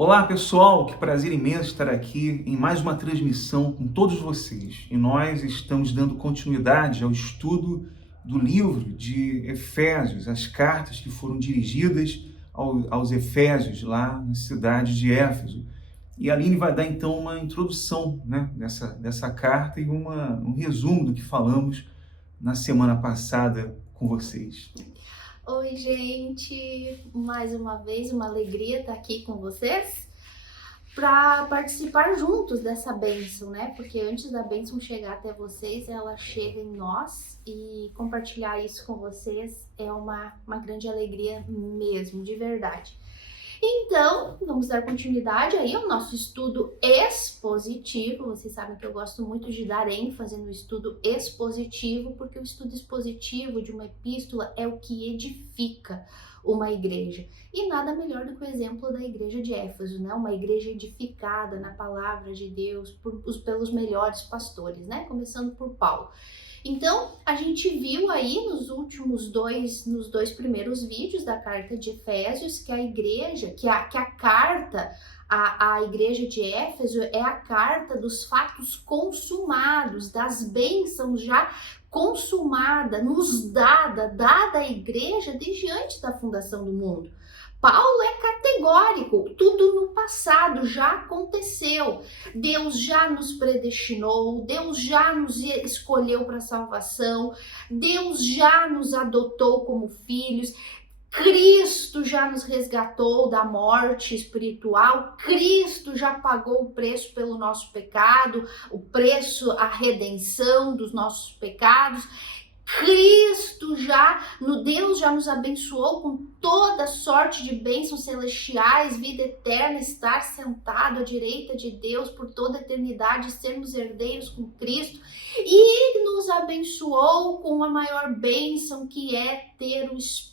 Olá pessoal, que prazer imenso estar aqui em mais uma transmissão com todos vocês. E nós estamos dando continuidade ao estudo do livro de Efésios, as cartas que foram dirigidas aos Efésios lá na cidade de Éfeso. E a Aline vai dar então uma introdução, né, dessa carta e um resumo do que falamos na semana passada com vocês. Oi, gente! Mais uma vez, uma alegria estar aqui com vocês para participar juntos dessa bênção, né? Porque antes da bênção chegar até vocês, ela chega em nós e compartilhar isso com vocês é uma grande alegria mesmo, de verdade. Então, vamos dar continuidade aí ao nosso estudo expositivo. Vocês sabem que eu gosto muito de dar ênfase no estudo expositivo, porque o estudo expositivo de uma epístola é o que edifica uma igreja. E nada melhor do que o exemplo da igreja de Éfeso, né? Uma igreja edificada na palavra de Deus pelos melhores pastores, né? Começando por Paulo. Então, a gente viu aí nos dois primeiros vídeos da carta de Efésios que a igreja, que a carta à igreja de Éfeso é a carta dos fatos consumados, das bênçãos já consumada, dada à igreja desde antes da fundação do mundo. Paulo é categórico, tudo no passado já aconteceu. Deus já nos predestinou, Deus já nos escolheu para salvação, Deus já nos adotou como filhos, Cristo já nos resgatou da morte espiritual, Cristo já pagou o preço pelo nosso pecado, o preço, a redenção dos nossos pecados. Deus já nos abençoou com toda sorte de bênçãos celestiais, vida eterna, estar sentado à direita de Deus por toda a eternidade, sermos herdeiros com Cristo, e nos abençoou com a maior bênção que é ter o Espírito,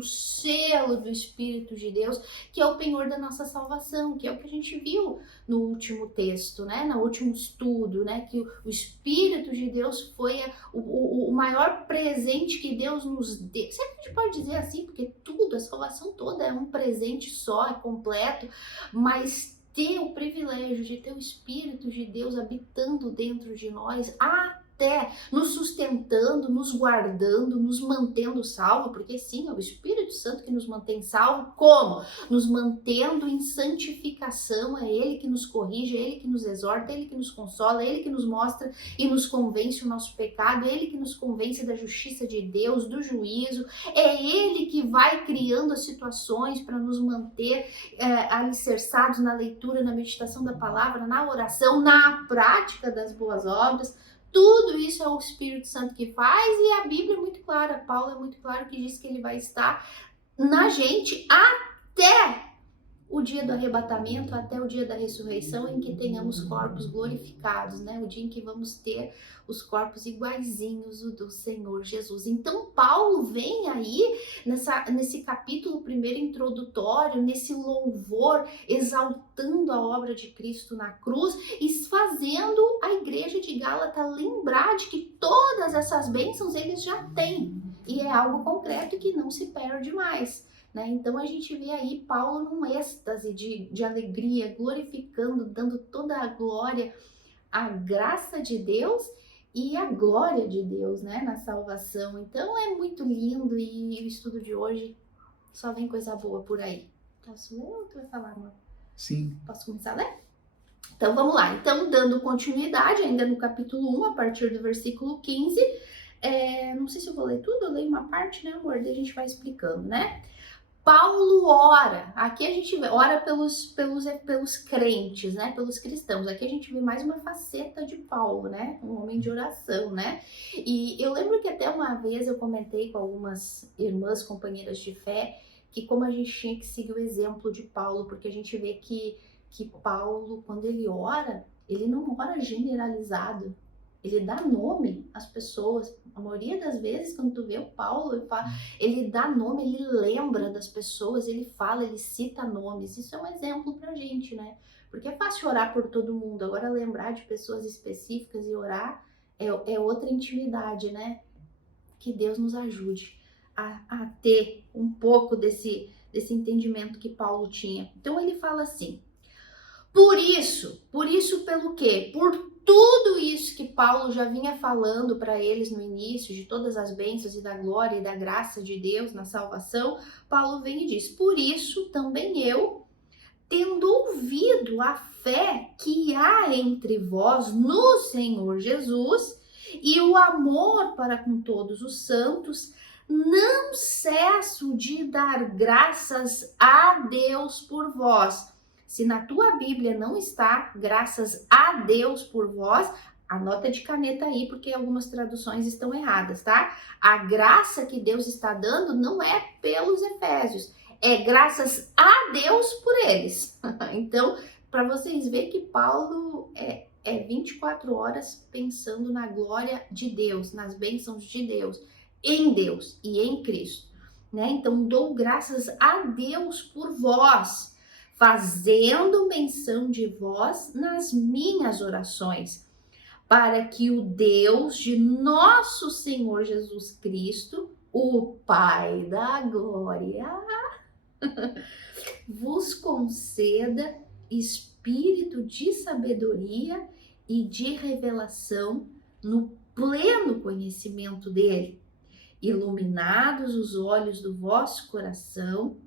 o selo do Espírito de Deus, que é o penhor da nossa salvação, que é o que a gente viu no último texto, né? No último estudo, né? Que o Espírito de Deus foi o maior presente que Deus nos deu. Sempre a gente pode dizer assim, porque tudo, a salvação toda é um presente só, é completo, mas ter o privilégio de ter o Espírito de Deus habitando dentro de nós, até nos sustentando, nos guardando, nos mantendo salvo, porque sim, é o Espírito Santo que nos mantém salvo. Como? Nos mantendo em santificação, é Ele que nos corrige, é Ele que nos exorta, é Ele que nos consola, é Ele que nos mostra e nos convence o nosso pecado, é Ele que nos convence da justiça de Deus, do juízo, é Ele que vai criando as situações para nos manter alicerçados na leitura, na meditação da palavra, na oração, na prática das boas obras. Tudo isso é o Espírito Santo que faz, e a Bíblia é muito clara, Paulo é muito claro que diz que ele vai estar na gente até o dia do arrebatamento, até o dia da ressurreição, em que tenhamos corpos glorificados, né? O dia em que vamos ter os corpos iguaizinhos do Senhor Jesus. Então, Paulo vem aí nesse capítulo primeiro introdutório, nesse louvor, exaltando a obra de Cristo na cruz e fazendo a igreja de Gálatas lembrar de que todas essas bênçãos eles já têm. E é algo concreto que não se perde mais. Né? Então a gente vê aí Paulo num êxtase de alegria, glorificando, dando toda a glória, a graça de Deus e a glória de Deus, né, na salvação. Então é muito lindo, e o estudo de hoje só vem coisa boa por aí. Posso ler ou tu vai falar, amor? Sim. Posso começar a ler? Então vamos lá. Então, dando continuidade ainda no capítulo 1, a partir do versículo 15, não sei se eu vou ler tudo, eu leio uma parte, né, amor? Daí a gente vai explicando, né? Paulo ora, aqui a gente ora pelos crentes, né, pelos cristãos. Aqui a gente vê mais uma faceta de Paulo, né, um homem de oração, né. E eu lembro que até uma vez eu comentei com algumas irmãs, companheiras de fé, que como a gente tinha que seguir o exemplo de Paulo, porque a gente vê que Paulo, quando ele ora, ele não ora generalizado. Ele dá nome às pessoas. A maioria das vezes, quando tu vê o Paulo, ele dá nome, ele lembra das pessoas, ele fala, ele cita nomes. Isso é um exemplo pra gente, né? Porque é fácil orar por todo mundo. Agora, lembrar de pessoas específicas e orar é outra intimidade, né? Que Deus nos ajude a ter um pouco desse entendimento que Paulo tinha. Então ele fala assim: por isso pelo quê? Por tudo isso que Paulo já vinha falando para eles no início, de todas as bênçãos e da glória e da graça de Deus na salvação, Paulo vem e diz: por isso também eu, tendo ouvido a fé que há entre vós no Senhor Jesus e o amor para com todos os santos, não cesso de dar graças a Deus por vós. Se na tua Bíblia não está graças a Deus por vós, anota de caneta aí, porque algumas traduções estão erradas, tá? A graça que Deus está dando não é pelos efésios, é graças a Deus por eles. Então, para vocês verem que Paulo é 24 horas pensando na glória de Deus, nas bênçãos de Deus, em Deus e em Cristo, né? Então, dou graças a Deus por vós, fazendo menção de vós nas minhas orações, para que o Deus de nosso Senhor Jesus Cristo, o Pai da glória, vos conceda espírito de sabedoria e de revelação no pleno conhecimento dele, iluminados os olhos do vosso coração,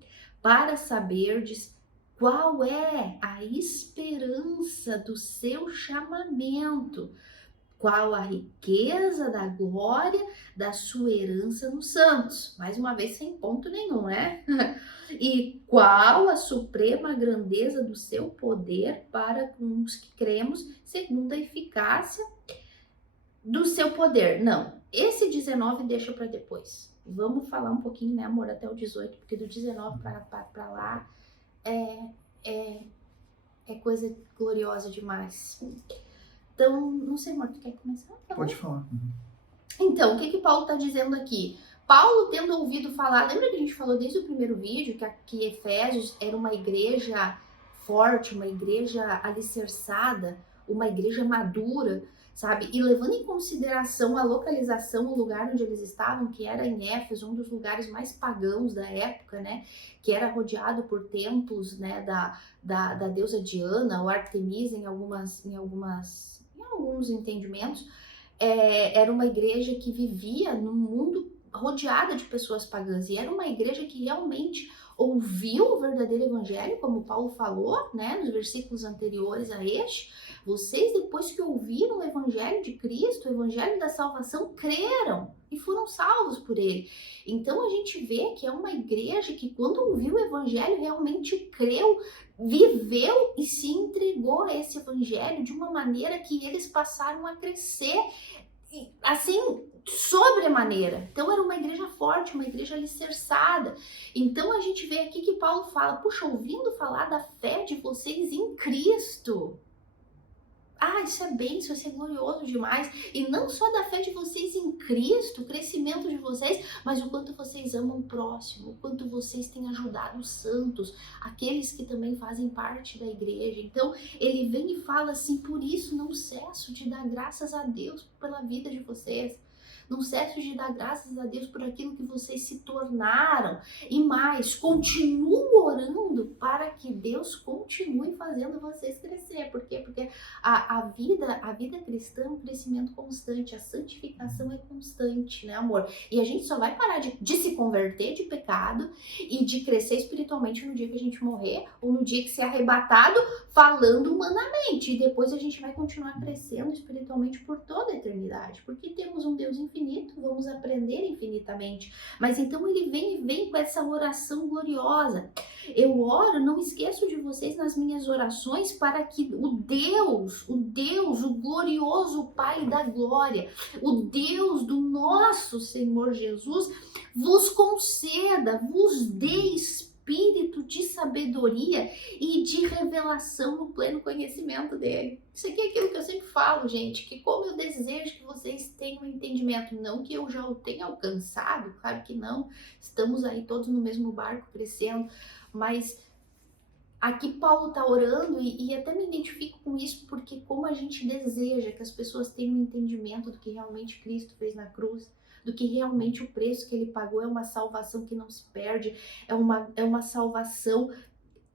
para saberdes qual é a esperança do seu chamamento, qual a riqueza da glória da sua herança nos santos. Mais uma vez, sem ponto nenhum, né? E qual a suprema grandeza do seu poder para com os que cremos, segundo a eficácia do seu poder. Não, esse 19 deixa para depois. Vamos falar um pouquinho, né, amor, até o 18, porque do 19 para lá é coisa gloriosa demais. Então, não sei, amor, tu quer começar? Pode falar. Então, o que Paulo está dizendo aqui? Paulo, tendo ouvido falar, lembra que a gente falou desde o primeiro vídeo que Efésios era uma igreja forte, uma igreja alicerçada, uma igreja madura, sabe? E levando em consideração a localização, o lugar onde eles estavam, que era em Éfeso, um dos lugares mais pagãos da época, né? Que era rodeado por templos, né? Da deusa Diana ou Artemisa em alguns entendimentos. Era uma igreja que vivia num mundo rodeada de pessoas pagãs, e era uma igreja que realmente ouviu o verdadeiro evangelho, como Paulo falou, né, nos versículos anteriores a este. Vocês, depois que ouviram o evangelho de Cristo, o evangelho da salvação, creram e foram salvos por ele. Então a gente vê que é uma igreja que, quando ouviu o evangelho, realmente creu, viveu e se entregou a esse evangelho de uma maneira que eles passaram a crescer, assim, sobremaneira. Então era uma igreja forte, uma igreja alicerçada. Então a gente vê aqui que Paulo fala: puxa, ouvindo falar da fé de vocês em Cristo. Isso é bênção, isso é glorioso demais. E não só da fé de vocês em Cristo, o crescimento de vocês, mas o quanto vocês amam o próximo, o quanto vocês têm ajudado os santos, aqueles que também fazem parte da igreja. Então, ele vem e fala assim: por isso não cesso de dar graças a Deus pela vida de vocês. Não cesso de dar graças a Deus por aquilo que vocês se tornaram. E mais, continuo orando para que Deus continue fazendo vocês crescer. Por quê? Porque a vida cristã é um crescimento constante. A santificação é constante, né, amor? E a gente só vai parar de se converter de pecado e de crescer espiritualmente no dia que a gente morrer, ou no dia que ser arrebatado, falando humanamente. E depois a gente vai continuar crescendo espiritualmente por toda a eternidade. Porque temos um Deus infinito, vamos aprender infinitamente. Mas então ele vem com essa oração gloriosa. Eu oro, não esqueço de vocês nas minhas orações, para que o Deus, o glorioso Pai da glória, o Deus do nosso Senhor Jesus, vos conceda, vos dê espírito de sabedoria e de revelação no pleno conhecimento dele. Isso aqui é aquilo que eu sempre falo, gente, que como eu desejo que vocês tenham entendimento, não que eu já o tenha alcançado, claro que não, estamos aí todos no mesmo barco crescendo, mas aqui Paulo está orando e até me identifico com isso, porque como a gente deseja que as pessoas tenham entendimento do que realmente Cristo fez na cruz, do que realmente o preço que ele pagou. É uma salvação que não se perde, é uma salvação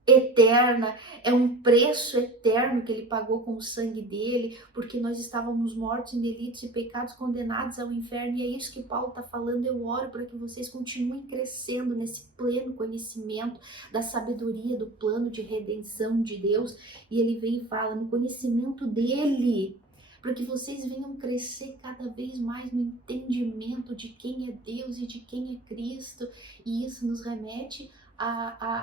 eterna, é um preço eterno que ele pagou com o sangue dele, porque nós estávamos mortos em delitos e pecados, condenados ao inferno, e é isso que Paulo está falando. Eu oro para que vocês continuem crescendo nesse pleno conhecimento da sabedoria do plano de redenção de Deus, e ele vem e fala no conhecimento dele, para que vocês venham crescer cada vez mais no entendimento de quem é Deus e de quem é Cristo, e isso nos remete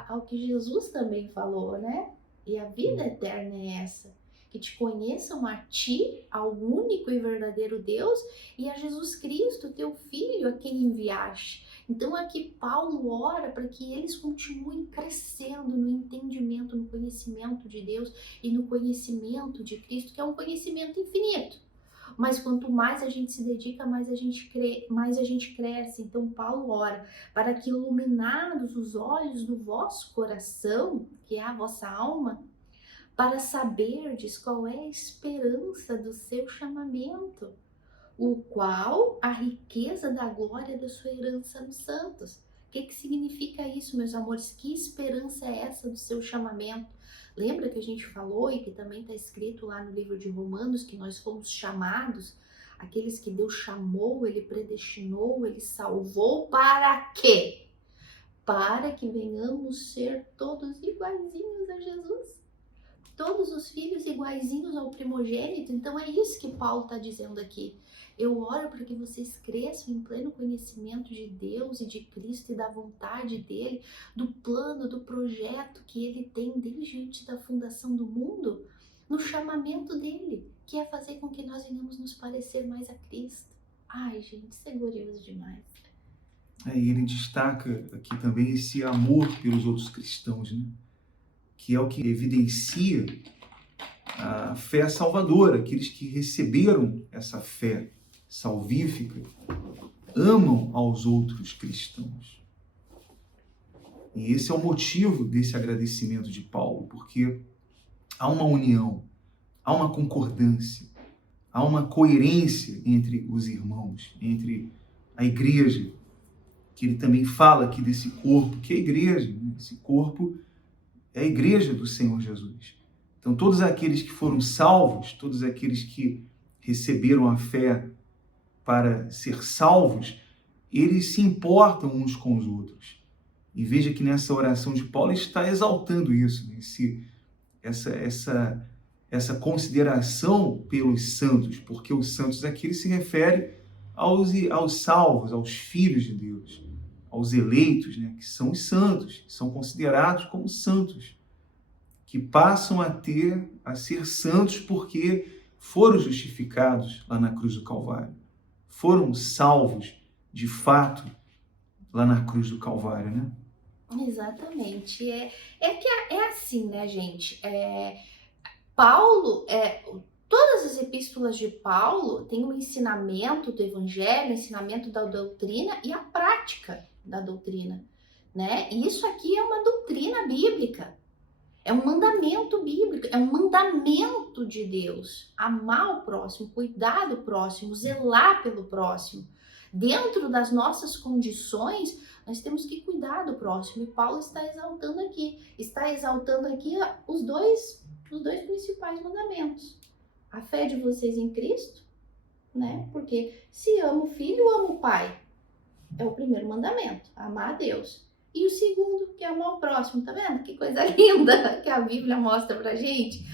ao que Jesus também falou, né? E a vida eterna é essa, que te conheçam a ti, ao único e verdadeiro Deus, e a Jesus Cristo, teu Filho, a quem enviaste. Então aqui Paulo ora para que eles continuem crescendo no entendimento, no conhecimento de Deus e no conhecimento de Cristo, que é um conhecimento infinito. Mas quanto mais a gente se dedica, mais a gente cresce. Então Paulo ora para que, iluminados os olhos do vosso coração, que é a vossa alma, para saberdes qual é a esperança do seu chamamento, o qual a riqueza da glória da sua herança nos santos. O que significa isso, meus amores? Que esperança é essa do seu chamamento? Lembra que a gente falou e que também está escrito lá no livro de Romanos que nós fomos chamados, aqueles que Deus chamou, Ele predestinou, Ele salvou, para quê? Para que venhamos ser todos iguaizinhos a Jesus. Todos os filhos iguaizinhos ao primogênito. Então é isso que Paulo está dizendo aqui. Eu oro para que vocês cresçam em pleno conhecimento de Deus e de Cristo e da vontade dele, do plano, do projeto que ele tem desde antes da fundação do mundo, no chamamento dele, que é fazer com que nós venhamos nos parecer mais a Cristo. Ai, gente, isso é glorioso demais. E ele destaca aqui também esse amor pelos outros cristãos, né? Que é o que evidencia a fé salvadora. Aqueles que receberam essa fé salvífica amam aos outros cristãos. E esse é o motivo desse agradecimento de Paulo, porque há uma união, há uma concordância, há uma coerência entre os irmãos, entre a igreja, que ele também fala aqui desse corpo, que é a igreja, né? Esse corpo é a igreja do Senhor Jesus. Então, todos aqueles que foram salvos, todos aqueles que receberam a fé para ser salvos, eles se importam uns com os outros. E veja que nessa oração de Paulo ele está exaltando isso, né? Essa consideração pelos santos, porque os santos aqui ele se refere aos salvos, aos filhos de Deus, aos eleitos, né? Que são os santos, que são considerados como santos, que passam a ser santos porque foram justificados lá na cruz do Calvário. Foram salvos, de fato, lá na cruz do Calvário, né? Exatamente. É assim, né, gente? Paulo, todas as epístolas de Paulo têm um ensinamento do evangelho, ensinamento da doutrina e a prática da doutrina, né? E isso aqui é uma doutrina bíblica. É um mandamento bíblico, é um mandamento de Deus. Amar o próximo, cuidar do próximo, zelar pelo próximo. Dentro das nossas condições, nós temos que cuidar do próximo. E Paulo está exaltando aqui os dois principais mandamentos. A fé de vocês em Cristo, né? Porque se ama o filho, ama o pai. É o primeiro mandamento, amar a Deus. E o segundo, que é amar o próximo, tá vendo? Que coisa linda que a Bíblia mostra pra gente.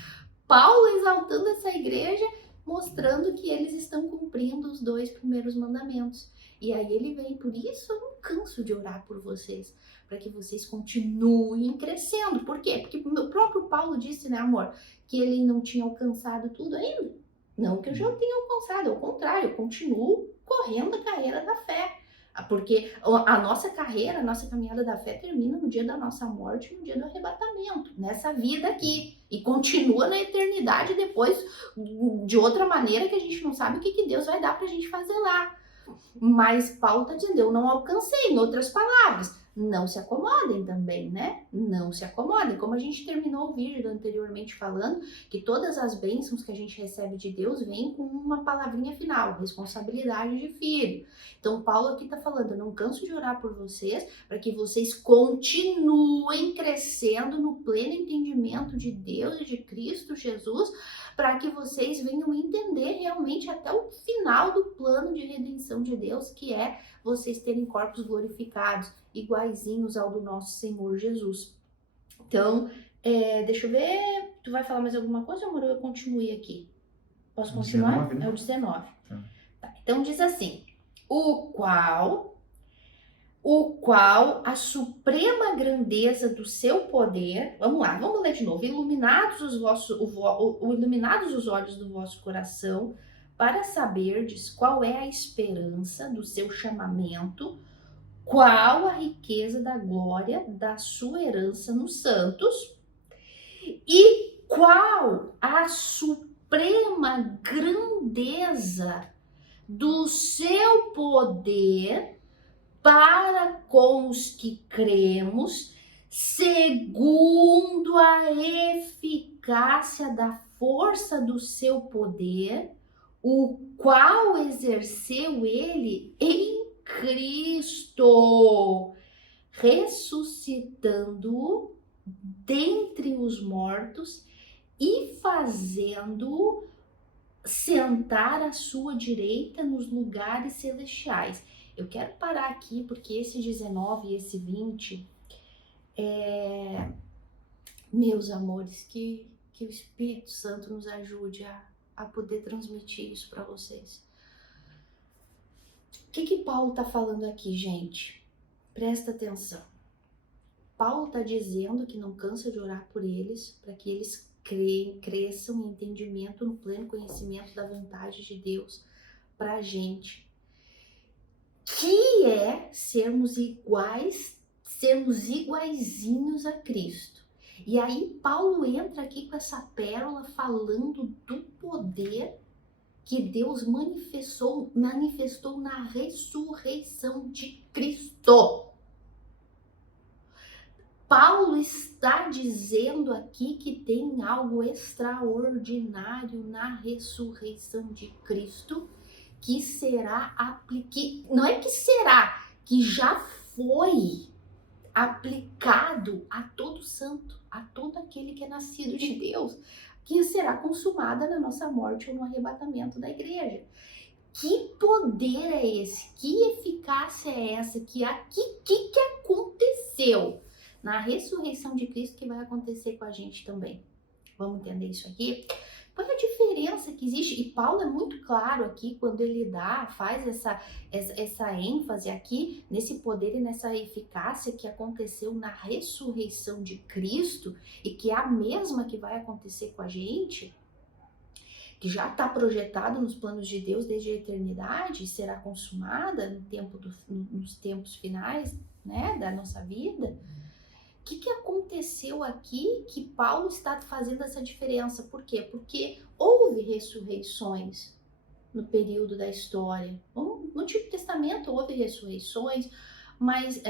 Paulo exaltando essa igreja, mostrando que eles estão cumprindo os dois primeiros mandamentos. E aí ele vem, por isso eu não canso de orar por vocês, para que vocês continuem crescendo. Por quê? Porque o próprio Paulo disse, né, amor, que ele não tinha alcançado tudo ainda. Não que eu já tenha alcançado, ao contrário, eu continuo correndo a carreira da fé. Porque a nossa carreira, a nossa caminhada da fé termina no dia da nossa morte, no dia do arrebatamento, nessa vida aqui. E continua na eternidade depois, de outra maneira que a gente não sabe o que Deus vai dar pra gente fazer lá. Mas Paulo está dizendo, eu não alcancei, em outras palavras. não se acomodem também, né? Não se acomodem. Como a gente terminou o vídeo anteriormente falando, que todas as bênçãos que a gente recebe de Deus vêm com uma palavrinha final, responsabilidade de filho. Então, Paulo aqui está falando, eu não canso de orar por vocês, para que vocês continuem crescendo no pleno entendimento de Deus e de Cristo Jesus, para que vocês venham entender realmente até o final do plano de redenção de Deus, que é vocês terem corpos glorificados, iguaizinhos ao do nosso Senhor Jesus. Então, deixa eu ver, tu vai falar mais alguma coisa, amor, ou eu continue aqui? Posso continuar? 19, né? É o 19. Tá. Então diz assim, o qual a suprema grandeza do seu poder, vamos lá, vamos ler de novo, iluminados os olhos do vosso coração, para saberdes qual é a esperança do seu chamamento, qual a riqueza da glória da sua herança nos santos, e qual a suprema grandeza do seu poder para com os que cremos, segundo a eficácia da força do seu poder, o qual exerceu ele em Cristo, ressuscitando-o dentre os mortos e fazendo-o sentar à sua direita nos lugares celestiais. Eu quero parar aqui porque esse 19 e esse 20, meus amores, que o Espírito Santo nos ajude a poder transmitir isso para vocês. O que Paulo está falando aqui, gente? Presta atenção. Paulo está dizendo que não cansa de orar por eles, para que eles cresçam em entendimento, no pleno conhecimento da vontade de Deus para a gente, que é sermos iguaizinhos a Cristo. E aí Paulo entra aqui com essa pérola falando do poder que Deus manifestou na ressurreição de Cristo. Paulo está dizendo aqui que tem algo extraordinário na ressurreição de Cristo, que será aplicado, não é que será, que já foi aplicado a todo santo, a todo aquele que é nascido de Deus, que será consumada na nossa morte ou no arrebatamento da igreja. Que poder é esse? Que eficácia é essa? Que aconteceu na ressurreição de Cristo que vai acontecer com a gente também? Vamos entender isso aqui? Qual é a diferença que existe? E Paulo é muito claro aqui quando ele faz essa ênfase aqui nesse poder e nessa eficácia que aconteceu na ressurreição de Cristo e que é a mesma que vai acontecer com a gente, que já está projetado nos planos de Deus desde a eternidade e será consumada nos tempos finais, né, da nossa vida. O que aconteceu aqui que Paulo está fazendo essa diferença? Por quê? Porque houve ressurreições no período da história. No Antigo Testamento houve ressurreições, mas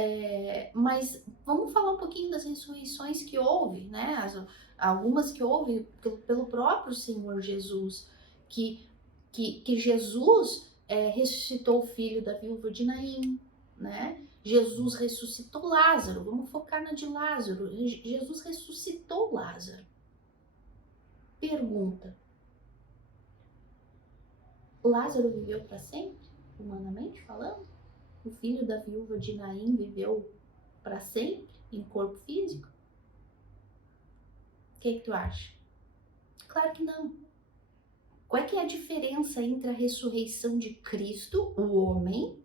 vamos falar um pouquinho das ressurreições que houve, né? Algumas que houve pelo próprio Senhor Jesus, que Jesus ressuscitou o filho da viúva de Naim, né? Jesus ressuscitou Lázaro, vamos focar na de Lázaro. Jesus ressuscitou Lázaro. Pergunta: Lázaro viveu para sempre, humanamente falando? O filho da viúva de Naim viveu para sempre, em corpo físico? O que tu acha? Claro que não. Qual é que é a diferença entre a ressurreição de Cristo, o homem,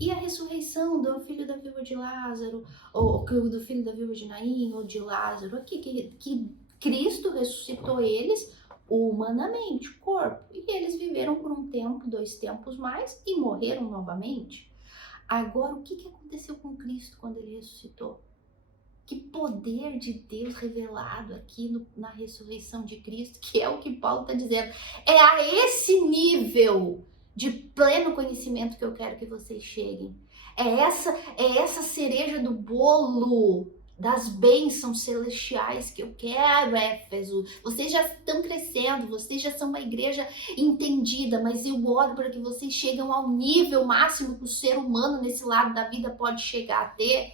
e a ressurreição do filho da viúva de Lázaro, ou do filho da viúva de Naim, ou de Lázaro, aqui, que Cristo ressuscitou eles humanamente, o corpo, e eles viveram por um tempo, 2 tempos mais, e morreram novamente. Agora, o que aconteceu com Cristo quando ele ressuscitou? Que poder de Deus revelado aqui na ressurreição de Cristo, que é o que Paulo está dizendo. É a esse nível de pleno conhecimento que eu quero que vocês cheguem. É essa cereja do bolo das bênçãos celestiais que eu quero, Éfeso. Vocês já estão crescendo, vocês já são uma igreja entendida, mas eu oro para que vocês cheguem ao nível máximo que o ser humano nesse lado da vida pode chegar a ter,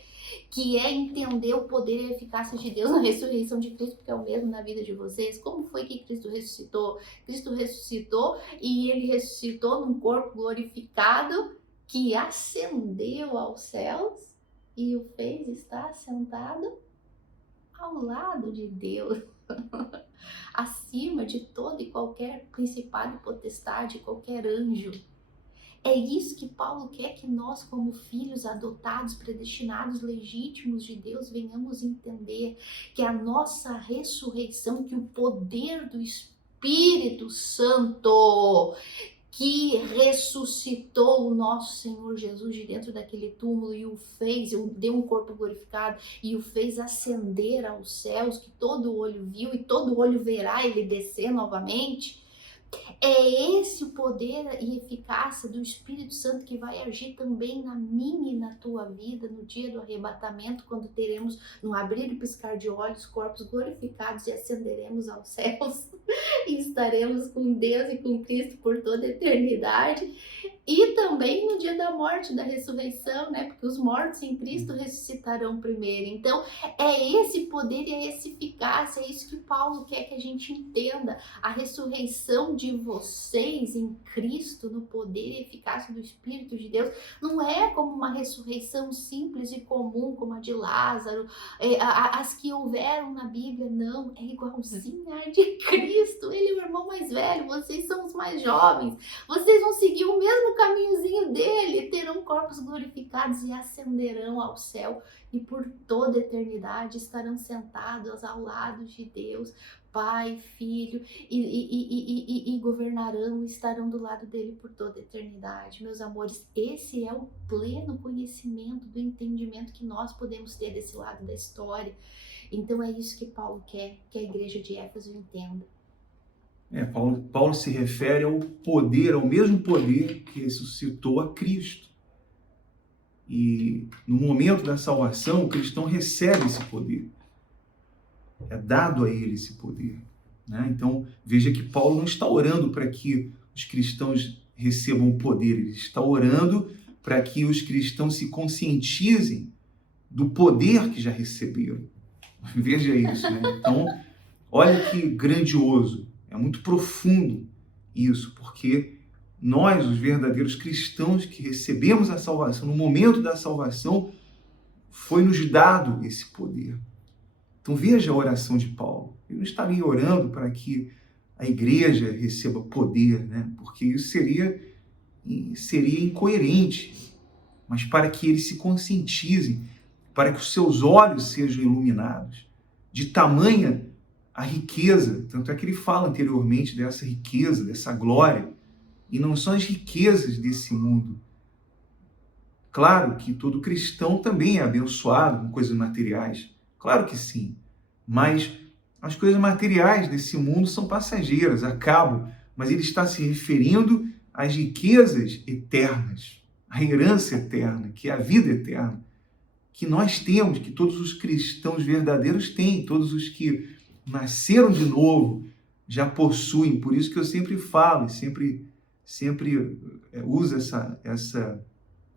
que é entender o poder e a eficácia de Deus na ressurreição de Cristo, porque é o mesmo na vida de vocês. Como foi que Cristo ressuscitou? Cristo ressuscitou e ele ressuscitou num corpo glorificado que ascendeu aos céus e o fez estar sentado ao lado de Deus, acima de todo e qualquer principado e potestade, qualquer anjo. É isso que Paulo quer que nós, como filhos adotados, predestinados, legítimos de Deus, venhamos entender, que a nossa ressurreição, que o poder do Espírito Santo que ressuscitou o nosso Senhor Jesus de dentro daquele túmulo e o fez, deu um corpo glorificado e o fez ascender aos céus, que todo olho viu e todo olho verá ele descer novamente. É esse o poder e eficácia do Espírito Santo que vai agir também na minha e na tua vida no dia do arrebatamento, quando teremos, no abrir e piscar de olhos, corpos glorificados e ascenderemos aos céus e estaremos com Deus e com Cristo por toda a eternidade. E também no dia da morte, da ressurreição, né? Porque os mortos em Cristo ressuscitarão primeiro. Então, é esse poder e é essa eficácia, é isso que Paulo quer que a gente entenda. A ressurreição de vocês em Cristo, no poder e eficácia do Espírito de Deus, não é como uma ressurreição simples e comum, como a de Lázaro, as que houveram na Bíblia, não, é igualzinha a de Cristo. Ele é o irmão mais velho, vocês são os mais jovens, vocês vão seguir o mesmo caminhozinho dele, terão corpos glorificados e ascenderão ao céu e por toda a eternidade estarão sentados ao lado de Deus, Pai, Filho, e governarão e estarão do lado dele por toda a eternidade. Meus amores, esse é o pleno conhecimento do entendimento que nós podemos ter desse lado da história. Então é isso que Paulo quer que a igreja de Éfeso entenda. Paulo se refere ao poder, ao mesmo poder que ressuscitou a Cristo. E no momento da salvação, o cristão recebe esse poder. É dado a ele esse poder, né? Então, veja que Paulo não está orando para que os cristãos recebam o poder, ele está orando para que os cristãos se conscientizem do poder que já receberam. Veja isso, né? Então, olha que grandioso, é muito profundo isso, porque nós, os verdadeiros cristãos que recebemos a salvação, no momento da salvação, foi-nos dado esse poder. Então veja a oração de Paulo. Ele não está ali orando para que a igreja receba poder, né? Porque isso seria incoerente, mas para que eles se conscientizem, para que os seus olhos sejam iluminados. De tamanha a riqueza, tanto é que ele fala anteriormente dessa riqueza, dessa glória, e não são as riquezas desse mundo. Claro que todo cristão também é abençoado com coisas materiais, claro que sim, mas as coisas materiais desse mundo são passageiras, acabam, mas ele está se referindo às riquezas eternas, à herança eterna, que é a vida eterna, que nós temos, que todos os cristãos verdadeiros têm, todos os que nasceram de novo já possuem. Por isso que eu sempre falo, sempre uso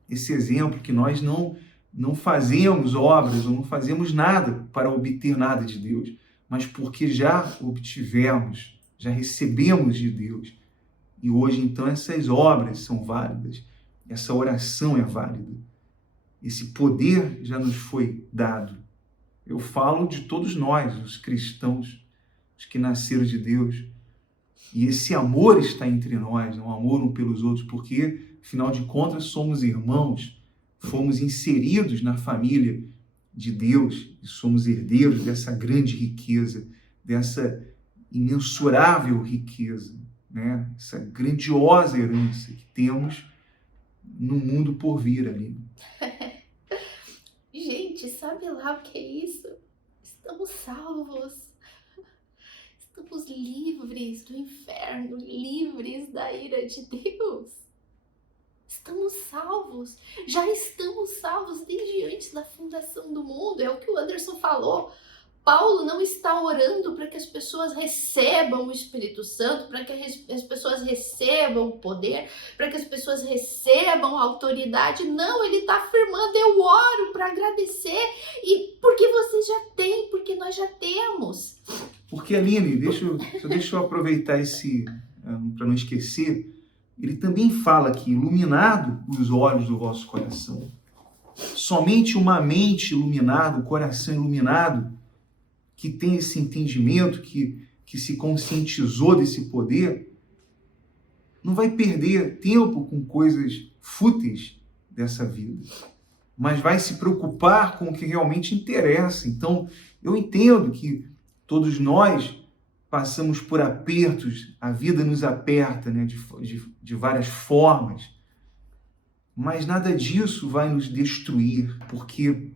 esse exemplo, que nós não fazemos obras ou não fazemos nada para obter nada de Deus, mas porque já obtivemos, já recebemos de Deus. E hoje, então, essas obras são válidas, essa oração é válida. Esse poder já nos foi dado. Eu falo de todos nós, os cristãos, os que nasceram de Deus. E esse amor está entre nós, um amor um pelos outros, porque, afinal de contas, somos irmãos, fomos inseridos na família de Deus e somos herdeiros dessa grande riqueza, dessa imensurável riqueza, né? Essa grandiosa herança que temos no mundo por vir ali. Gente, sabe lá o que é isso? Estamos salvos. Estamos livres do inferno, livres da ira de Deus. estamos salvos. Já estamos salvos desde antes da fundação do mundo. É o que o Anderson falou. Paulo não está orando para que as pessoas recebam o Espírito Santo, para que as pessoas recebam o poder, para que as pessoas recebam a autoridade. Não, ele está afirmando, eu oro para agradecer, e porque vocês já têm, porque nós já temos. Porque, Aline, deixa eu aproveitar esse, para não esquecer, ele também fala que iluminado os olhos do vosso coração. Somente uma mente iluminada, o coração iluminado, que tem esse entendimento, que se conscientizou desse poder, não vai perder tempo com coisas fúteis dessa vida, mas vai se preocupar com o que realmente interessa. Então, eu entendo que todos nós passamos por apertos, a vida nos aperta, né, de várias formas, mas nada disso vai nos destruir, porque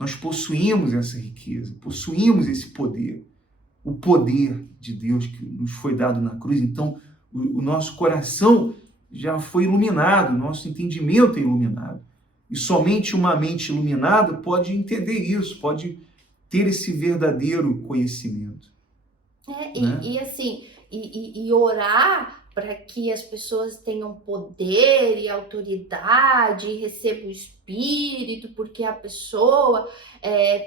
nós possuímos essa riqueza, possuímos esse poder, o poder de Deus que nos foi dado na cruz. Então, o nosso coração já foi iluminado, o nosso entendimento é iluminado. E somente uma mente iluminada pode entender isso, pode ter esse verdadeiro conhecimento. Né? E assim, e orar para que as pessoas tenham poder e autoridade e recebam o Espírito, porque a pessoa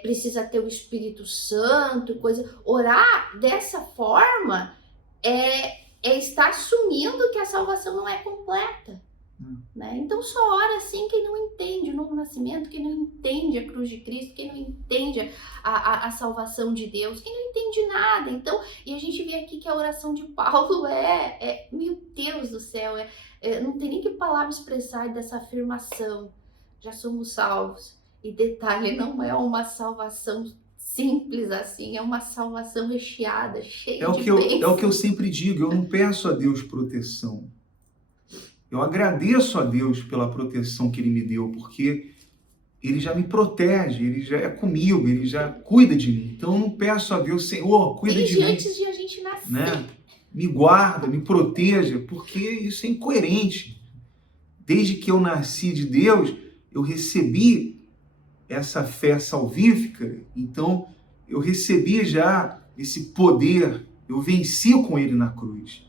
precisa ter o Espírito Santo, coisa. Orar dessa forma é estar assumindo que a salvação não é completa. Né? Então só ora assim quem não entende o novo nascimento, quem não entende a cruz de Cristo, quem não entende a salvação de Deus, quem não entende nada. Então, e a gente vê aqui que a oração de Paulo meu Deus do céu, não tem nem que palavra expressar dessa afirmação, já somos salvos. E detalhe, não é uma salvação simples assim, é uma salvação recheada, cheia de bênçãos. É o que eu sempre digo, eu não peço a Deus proteção. Eu agradeço a Deus pela proteção que Ele me deu, porque Ele já me protege, Ele já é comigo, Ele já cuida de mim. Então eu não peço a Deus, Senhor, cuida de mim. Desde antes de a gente nascer. Né? Me guarda, me proteja, porque isso é incoerente. Desde que eu nasci de Deus, eu recebi essa fé salvífica, então eu recebi já esse poder, eu venci com Ele na cruz.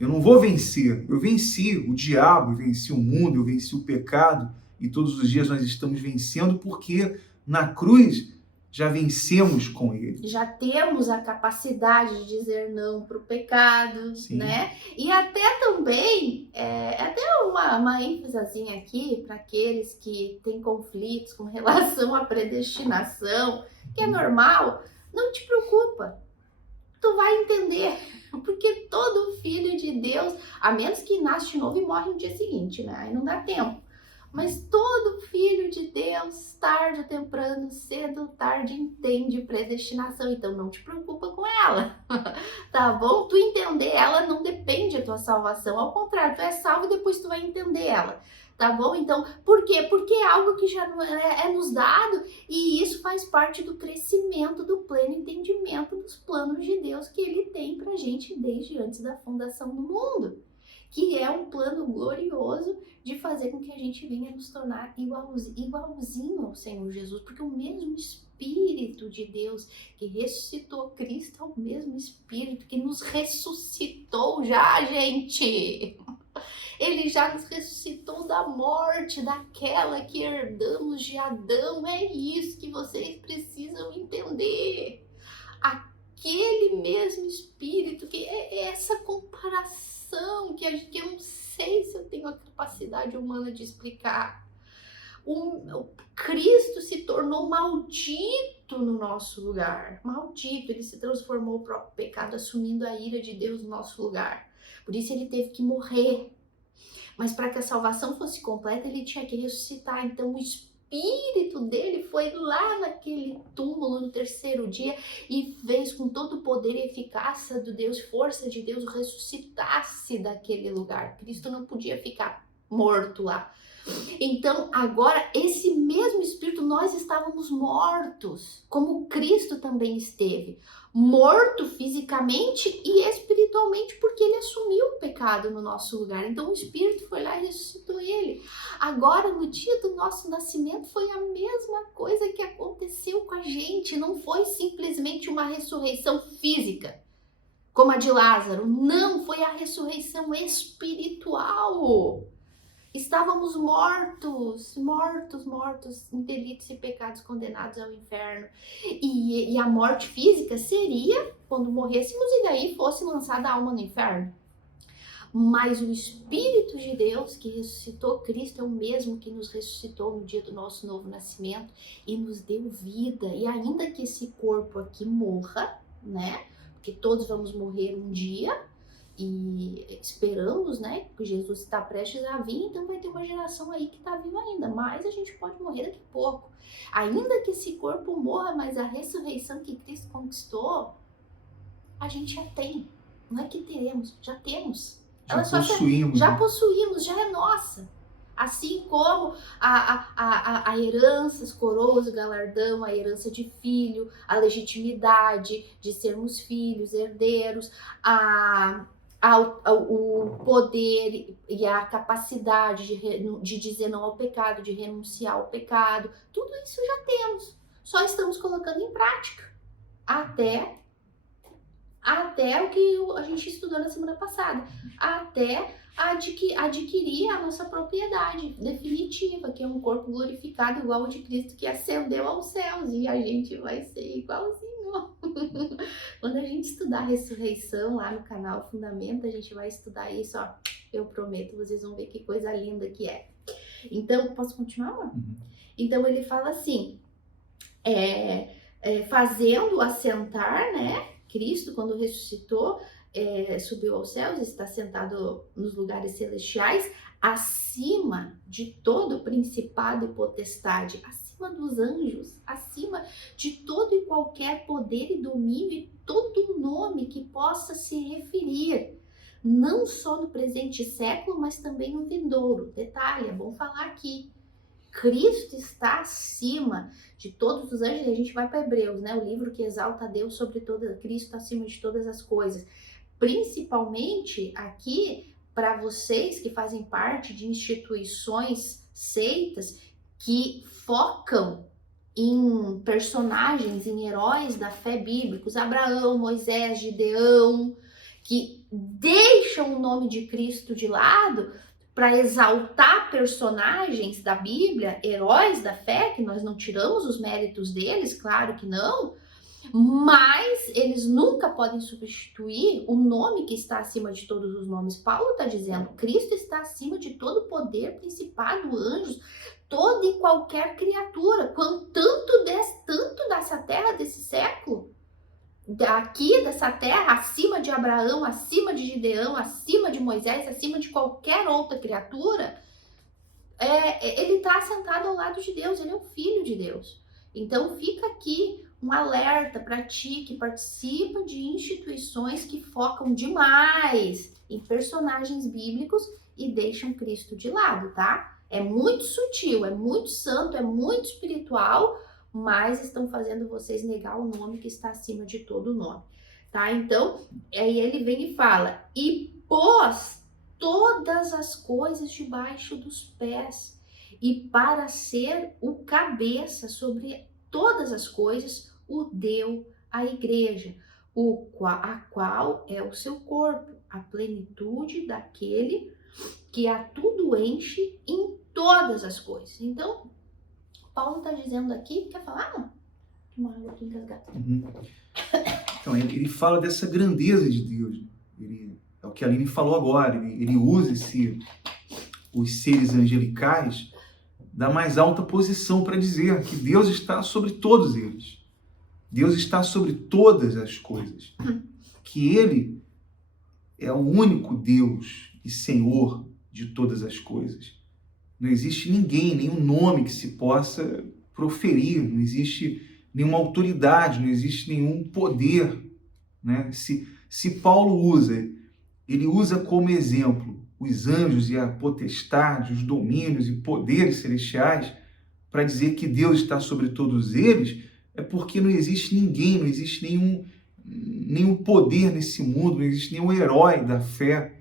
Eu não vou vencer, eu venci o diabo, eu venci o mundo, eu venci o pecado, e todos os dias nós estamos vencendo porque na cruz já vencemos com Ele. Já temos a capacidade de dizer não para o pecado, sim, né? E até também, até uma ênfasezinha aqui para aqueles que têm conflitos com relação à predestinação, que é normal, não te preocupa, tu vai entender. Porque todo filho de Deus, a menos que nasce de novo e morre no dia seguinte, né? Aí não dá tempo. Mas todo filho de Deus, tarde ou temprano, cedo ou tarde, entende predestinação. Então não te preocupa com ela, tá bom? Tu entender ela não depende da tua salvação. Ao contrário, tu é salvo e depois tu vai entender ela. Tá bom? Então, por quê? Porque é algo que já é nos dado, e isso faz parte do crescimento, do pleno entendimento dos planos de Deus que Ele tem pra gente desde antes da fundação do mundo. Que é um plano glorioso de fazer com que a gente venha nos tornar igualzinho ao Senhor Jesus, porque o mesmo Espírito de Deus que ressuscitou Cristo é o mesmo Espírito que nos ressuscitou já, gente! Ele já nos ressuscitou da morte, daquela que herdamos de Adão. É isso que vocês precisam entender. Aquele mesmo Espírito, que é essa comparação que eu não sei se eu tenho a capacidade humana de explicar. O Cristo se tornou maldito no nosso lugar. Maldito, ele se transformou o próprio pecado, assumindo a ira de Deus no nosso lugar. Por isso ele teve que morrer. Mas para que a salvação fosse completa, ele tinha que ressuscitar. Então o Espírito dele foi lá naquele túmulo no terceiro dia e fez com todo o poder e eficácia de Deus, força de Deus, ressuscitasse daquele lugar. Cristo não podia ficar morto lá. Então, agora, esse mesmo Espírito, nós estávamos mortos, como Cristo também esteve. Morto fisicamente e espiritualmente, porque ele assumiu o pecado no nosso lugar. Então, o Espírito foi lá e ressuscitou ele. Agora, no dia do nosso nascimento, foi a mesma coisa que aconteceu com a gente. Não foi simplesmente uma ressurreição física, como a de Lázaro. Não, foi a ressurreição espiritual. Estávamos mortos em delitos e pecados, condenados ao inferno. E a morte física seria quando morrêssemos e daí fosse lançada a alma no inferno. Mas o Espírito de Deus que ressuscitou Cristo é o mesmo que nos ressuscitou no dia do nosso novo nascimento e nos deu vida. E ainda que esse corpo aqui morra, né? Porque todos vamos morrer um dia, e esperamos, né, que Jesus está prestes a vir, então vai ter uma geração aí que está viva ainda, mas a gente pode morrer daqui a pouco. Ainda que esse corpo morra, mas a ressurreição que Cristo conquistou, a gente já tem. Não é que teremos, já temos. Já possuímos, já é nossa. Assim como a herança, as coroas, o galardão, a herança de filho, a legitimidade de sermos filhos, herdeiros, o poder e a capacidade de dizer não ao pecado, de renunciar ao pecado, tudo isso já temos. Só estamos colocando em prática. Até o que a gente estudou na semana passada. Até adquirir a nossa propriedade definitiva, que é um corpo glorificado igual ao de Cristo, que ascendeu aos céus, e a gente vai ser igualzinho. Quando a gente estudar a ressurreição lá no canal Fundamento, a gente vai estudar isso, ó, eu prometo, vocês vão ver que coisa linda que é. Então, posso continuar, amor? Então ele fala assim, fazendo assentar, né, Cristo, quando ressuscitou, subiu aos céus, está sentado nos lugares celestiais, acima de todo principado e potestade, acima dos anjos, acima de todo e qualquer poder e domínio e todo nome que possa se referir, não só no presente século, mas também no vindouro. Detalhe, é bom falar aqui, Cristo está acima de todos os anjos, e a gente vai para Hebreus, né? O livro que exalta a Deus sobre Cristo acima de todas as coisas. Principalmente aqui para vocês que fazem parte de instituições, seitas, que focam em personagens, em heróis da fé bíblicos, Abraão, Moisés, Gideão, que deixam o nome de Cristo de lado para exaltar personagens da Bíblia, heróis da fé, que nós não tiramos os méritos deles, claro que não, mas eles nunca podem substituir o nome que está acima de todos os nomes. Paulo está dizendo, Cristo está acima de todo poder, principado, anjos, toda e qualquer criatura, tanto dessa terra, desse século, daqui dessa terra, acima de Abraão, acima de Gideão, acima de Moisés, acima de qualquer outra criatura, ele está assentado ao lado de Deus, ele é o Filho de Deus. Então fica aqui um alerta para ti que participa de instituições que focam demais em personagens bíblicos e deixam Cristo de lado, tá? É muito sutil, é muito santo, é muito espiritual, mas estão fazendo vocês negar o nome que está acima de todo nome, tá? Então, aí ele vem e fala, e pôs todas as coisas debaixo dos pés, e para ser o cabeça sobre todas as coisas, o deu à igreja, a qual é o seu corpo, a plenitude daquele que a tudo enche em todas as coisas. Então, Paulo está dizendo aqui, quer falar? Não? Uma água aqui engasgada. Então, ele fala dessa grandeza de Deus. É o que a Aline falou agora. Ele usa os seres angelicais da mais alta posição para dizer que Deus está sobre todos eles. Deus está sobre todas as coisas. Que Ele é o único Deus e Senhor de todas as coisas. Não existe ninguém, nenhum nome que se possa proferir, não existe nenhuma autoridade, não existe nenhum poder, né? Se Paulo ele usa como exemplo os anjos e a potestade, os domínios e poderes celestiais, para dizer que Deus está sobre todos eles, é porque não existe ninguém, não existe nenhum poder nesse mundo, não existe nenhum herói da fé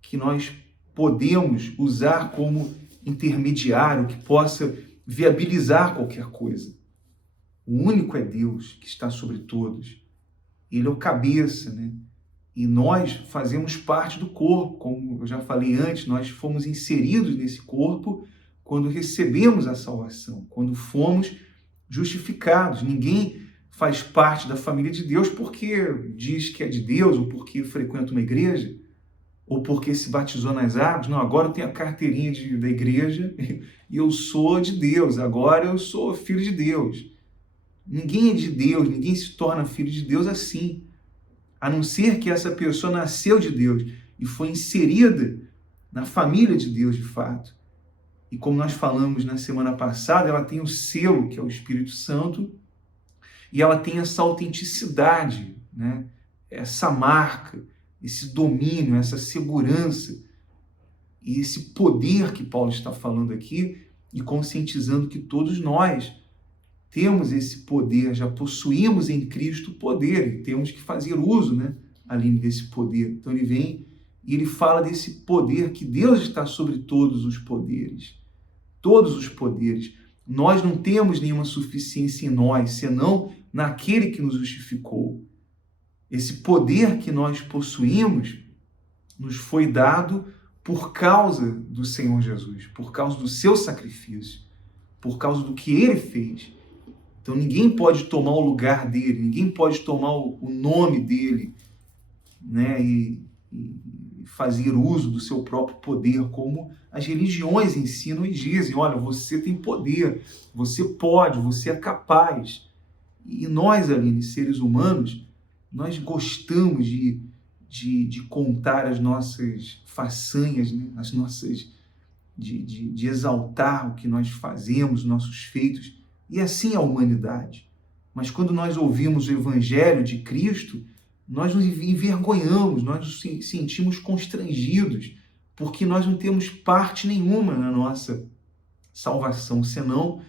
que nós podemos usar como intermediário, que possa viabilizar qualquer coisa. O único é Deus que está sobre todos. Ele é o cabeça, né? E nós fazemos parte do corpo, como eu já falei antes, nós fomos inseridos nesse corpo quando recebemos a salvação, quando fomos justificados. Ninguém faz parte da família de Deus porque diz que é de Deus, ou porque frequenta uma igreja, ou porque se batizou nas águas. Não, agora eu tenho a carteirinha da igreja e eu sou de Deus, agora eu sou filho de Deus. Ninguém é de Deus, ninguém se torna filho de Deus assim, a não ser que essa pessoa nasceu de Deus e foi inserida na família de Deus de fato. E como nós falamos na semana passada, ela tem o selo, que é o Espírito Santo, e ela tem essa autenticidade, né? Essa marca, esse domínio, essa segurança e esse poder que Paulo está falando aqui e conscientizando que todos nós temos esse poder, já possuímos em Cristo poder e temos que fazer uso, né, Aline, desse poder. Então ele vem e ele fala desse poder, que Deus está sobre todos os poderes. Todos os poderes. Nós não temos nenhuma suficiência em nós, senão naquele que nos justificou. Esse poder que nós possuímos nos foi dado por causa do Senhor Jesus, por causa do seu sacrifício, por causa do que ele fez. Então ninguém pode tomar o lugar dele, ninguém pode tomar o nome dele, né, e fazer uso do seu próprio poder, como as religiões ensinam e dizem: olha, você tem poder, você pode, você é capaz. E nós, Aline, seres humanos, nós gostamos de contar as nossas façanhas, né, as nossas, de exaltar o que nós fazemos, nossos feitos. E assim é a humanidade. Mas quando nós ouvimos o Evangelho de Cristo, nós nos envergonhamos, nós nos sentimos constrangidos, porque nós não temos parte nenhuma na nossa salvação, senão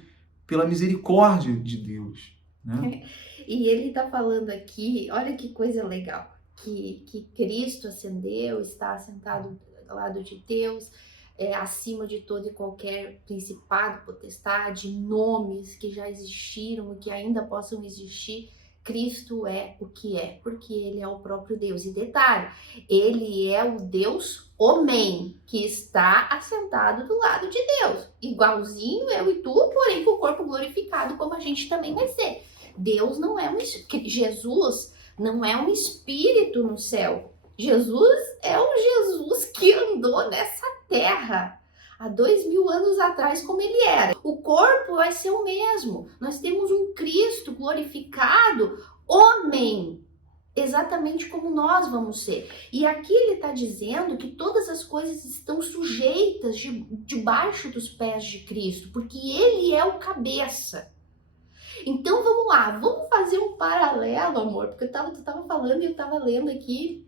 pela misericórdia de Deus, né? E ele está falando aqui, olha que coisa legal, que Cristo ascendeu, está assentado ao lado de Deus, acima de todo e qualquer principado, potestade, nomes que já existiram e que ainda possam existir. Cristo é o que é, porque ele é o próprio Deus. E detalhe, ele é o Deus homem, que está assentado do lado de Deus, igualzinho eu e tu, porém com o corpo glorificado, como a gente também vai ser. Deus não é Jesus não é um espírito no céu. Jesus é o Jesus que andou nessa terra há 2000 anos atrás, como ele era. O corpo vai ser o mesmo. Nós temos um Cristo glorificado, homem, exatamente como nós vamos ser. E aqui ele está dizendo que todas as coisas estão sujeitas debaixo dos pés de Cristo, porque ele é o cabeça. Então vamos lá, vamos fazer um paralelo, amor, porque tu tava falando e eu tava lendo aqui.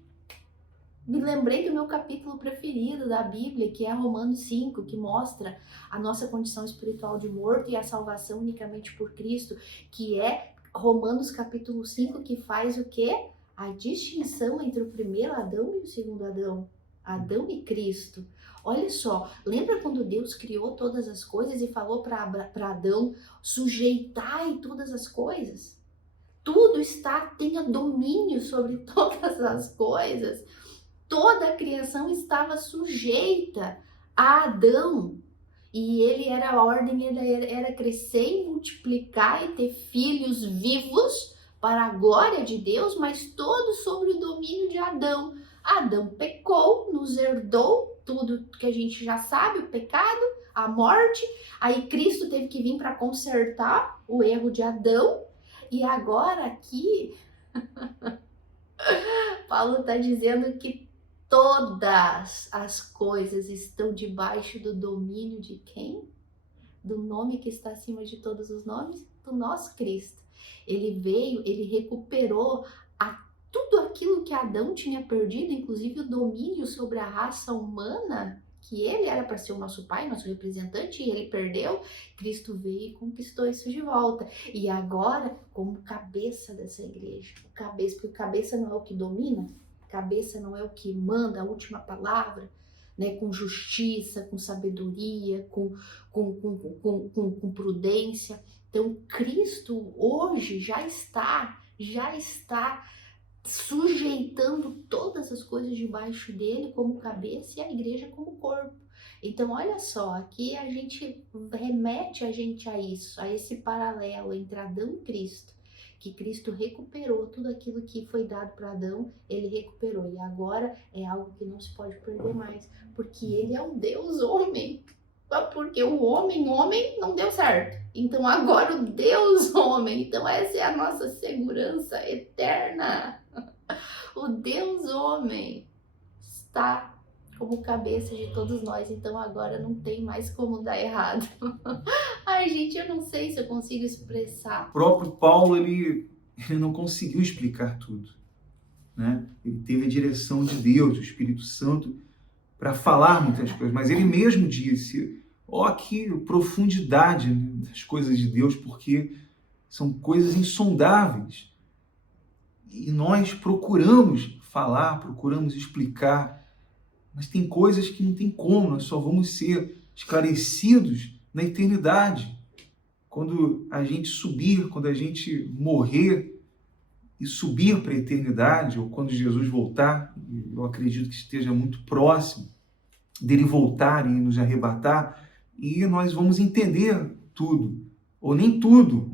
Me lembrei do meu capítulo preferido da Bíblia, que é Romanos 5, que mostra a nossa condição espiritual de morto e a salvação unicamente por Cristo, que é Romanos capítulo 5, que faz o quê? A distinção entre o primeiro Adão e o segundo Adão. Adão e Cristo. Olha só, lembra quando Deus criou todas as coisas e falou para Adão: sujeitai todas as coisas? Tudo tenha domínio sobre todas as coisas. Toda a criação estava sujeita a Adão. E a ordem era crescer e multiplicar e ter filhos vivos para a glória de Deus, mas todos sobre o domínio de Adão. Adão pecou, nos herdou tudo que a gente já sabe, o pecado, a morte. Aí Cristo teve que vir para consertar o erro de Adão. E agora aqui, Paulo está dizendo que todas as coisas estão debaixo do domínio de quem? Do nome que está acima de todos os nomes? Do nosso Cristo. Ele veio, ele recuperou a tudo aquilo que Adão tinha perdido, inclusive o domínio sobre a raça humana, que ele era para ser o nosso pai, nosso representante, e ele perdeu, Cristo veio e conquistou isso de volta. E agora, como cabeça dessa igreja, porque o cabeça não é o que domina, cabeça não é o que manda a última palavra, né, com justiça, com sabedoria, com prudência. Então, Cristo hoje já está sujeitando todas as coisas debaixo dele como cabeça e a igreja como corpo. Então, olha só, aqui a gente remete a gente a isso, a esse paralelo entre Adão e Cristo, que Cristo recuperou tudo aquilo que foi dado para Adão, ele recuperou, e agora é algo que não se pode perder mais, porque ele é um Deus homem. Porque o homem não deu certo. Então agora o Deus homem. Então essa é a nossa segurança eterna. O Deus homem está como cabeça de todos nós. Então agora não tem mais como dar errado. Ai, gente, eu não sei se eu consigo expressar. O próprio Paulo, ele não conseguiu explicar tudo, né? Ele teve a direção de Deus, do Espírito Santo, para falar muitas coisas. Mas ele mesmo disse... que profundidade, né, das coisas de Deus, porque são coisas insondáveis. E nós procuramos falar, procuramos explicar, mas tem coisas que não tem como, nós só vamos ser esclarecidos na eternidade. Quando a gente subir, quando a gente morrer e subir para a eternidade, ou quando Jesus voltar, eu acredito que esteja muito próximo dele voltar e nos arrebatar, e nós vamos entender tudo, ou nem tudo,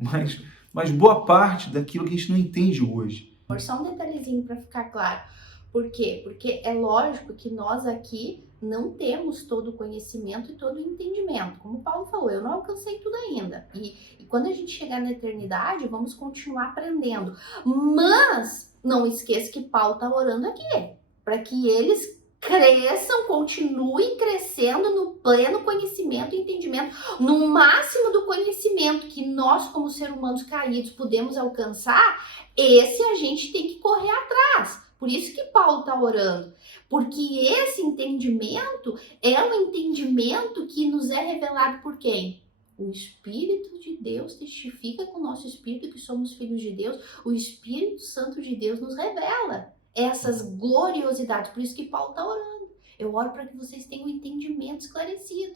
mas boa parte daquilo que a gente não entende hoje. Só um detalhezinho para ficar claro. Por quê? Porque é lógico que nós aqui não temos todo o conhecimento e todo o entendimento. Como o Paulo falou, eu não alcancei tudo ainda. E quando a gente chegar na eternidade, vamos continuar aprendendo. Mas não esqueça que Paulo está orando aqui, para que eles cresçam, continuem crescendo no pleno conhecimento e entendimento, no máximo do conhecimento que nós, como seres humanos caídos, podemos alcançar. Esse a gente tem que correr atrás. Por isso que Paulo está orando, porque esse entendimento é um entendimento que nos é revelado por quem? O Espírito de Deus testifica com o nosso espírito que somos filhos de Deus. O Espírito Santo de Deus nos revela essas gloriosidades. Por isso que Paulo está orando. Eu oro para que vocês tenham um entendimento esclarecido.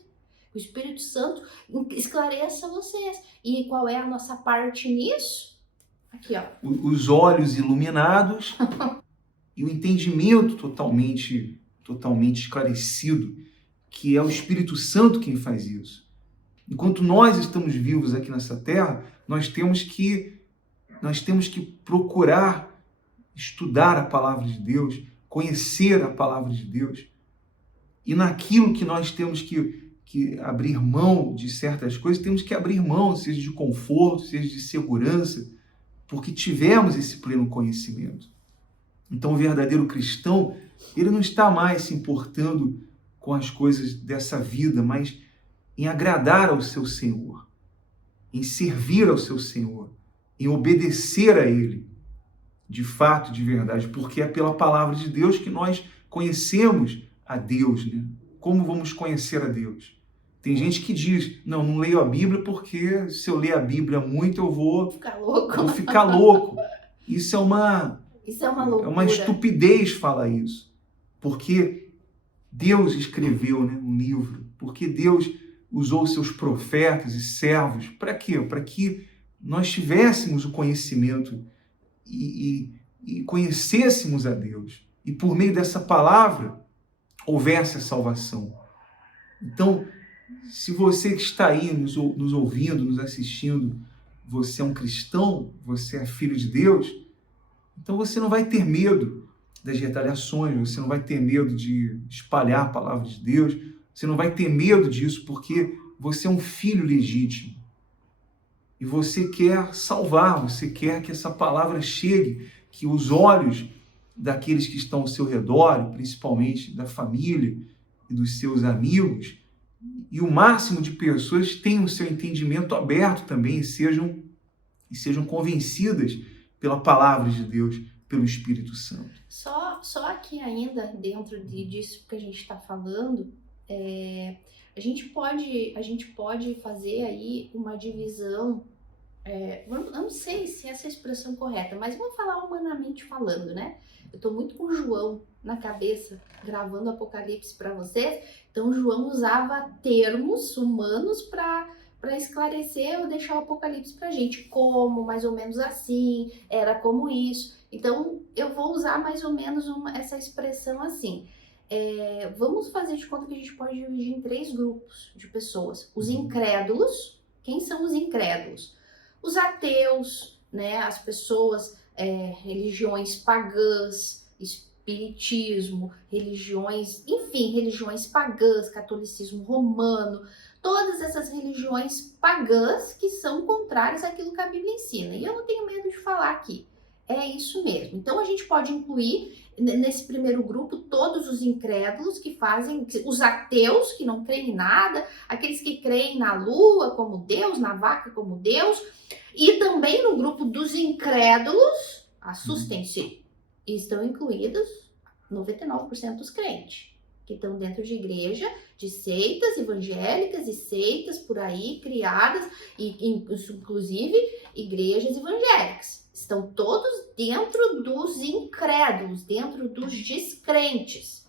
O Espírito Santo esclareça vocês. E qual é a nossa parte nisso? Aqui, ó. Os olhos iluminados e o entendimento totalmente esclarecido, que é o Espírito Santo quem faz isso. Enquanto nós estamos vivos aqui nessa terra, nós temos que procurar estudar a palavra de Deus, conhecer a palavra de Deus. E naquilo que nós temos que abrir mão de certas coisas, temos que abrir mão, seja de conforto, seja de segurança, porque tivemos esse pleno conhecimento. Então o verdadeiro cristão, ele não está mais se importando com as coisas dessa vida, mas em agradar ao seu Senhor, em servir ao seu Senhor, em obedecer a Ele, de fato, de verdade, porque é pela palavra de Deus que nós conhecemos a Deus, né? Como vamos conhecer a Deus? Tem gente que diz, não leio a Bíblia porque se eu ler a Bíblia muito eu vou ficar louco. Isso é uma loucura. É uma estupidez falar isso. Porque Deus escreveu, né, um livro, porque Deus usou seus profetas e servos. Para quê? Para que nós tivéssemos o conhecimento e conhecêssemos a Deus. E por meio dessa palavra houvesse a salvação. Então, se você que está aí nos ouvindo, nos assistindo, você é um cristão, você é filho de Deus, então você não vai ter medo das retaliações, você não vai ter medo de espalhar a palavra de Deus, você não vai ter medo disso, porque você é um filho legítimo. E você quer salvar, você quer que essa palavra chegue, que os olhos daqueles que estão ao seu redor, principalmente da família e dos seus amigos, e o máximo de pessoas tenham o seu entendimento aberto também e sejam convencidas pela palavra de Deus, pelo Espírito Santo. Só aqui ainda, dentro disso que a gente está falando, a gente pode fazer aí uma divisão, eu não sei se essa é a expressão correta, mas vamos falar humanamente falando, né? Eu estou muito com o João na cabeça, gravando Apocalipse para vocês, então o João usava termos humanos para esclarecer ou deixar o Apocalipse pra gente, como, mais ou menos assim, era como isso. Então, eu vou usar mais ou menos essa expressão assim. Vamos fazer de conta que a gente pode dividir em 3 grupos de pessoas. Os incrédulos. Quem são os incrédulos? Os ateus, né? As pessoas, religiões pagãs, espiritismo, religiões, enfim, religiões pagãs, catolicismo romano, todas essas religiões pagãs que são contrárias àquilo que a Bíblia ensina. E eu não tenho medo de falar aqui. É isso mesmo. Então a gente pode incluir nesse primeiro grupo todos os incrédulos que fazem, os ateus que não creem em nada, aqueles que creem na lua como Deus, na vaca como Deus, e também no grupo dos incrédulos, assustem-se, estão incluídos 99% dos crentes que estão dentro de igreja, de seitas evangélicas e seitas por aí criadas, inclusive igrejas evangélicas. Estão todos dentro dos incrédulos, dentro dos descrentes,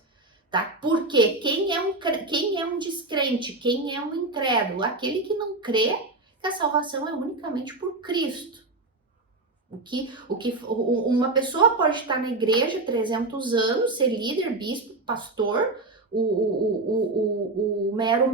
tá? Porque quem é um descrente, quem é um incrédulo? Aquele que não crê que a salvação é unicamente por Cristo. Uma pessoa pode estar na igreja 300 anos, ser líder, bispo, pastor, o mero,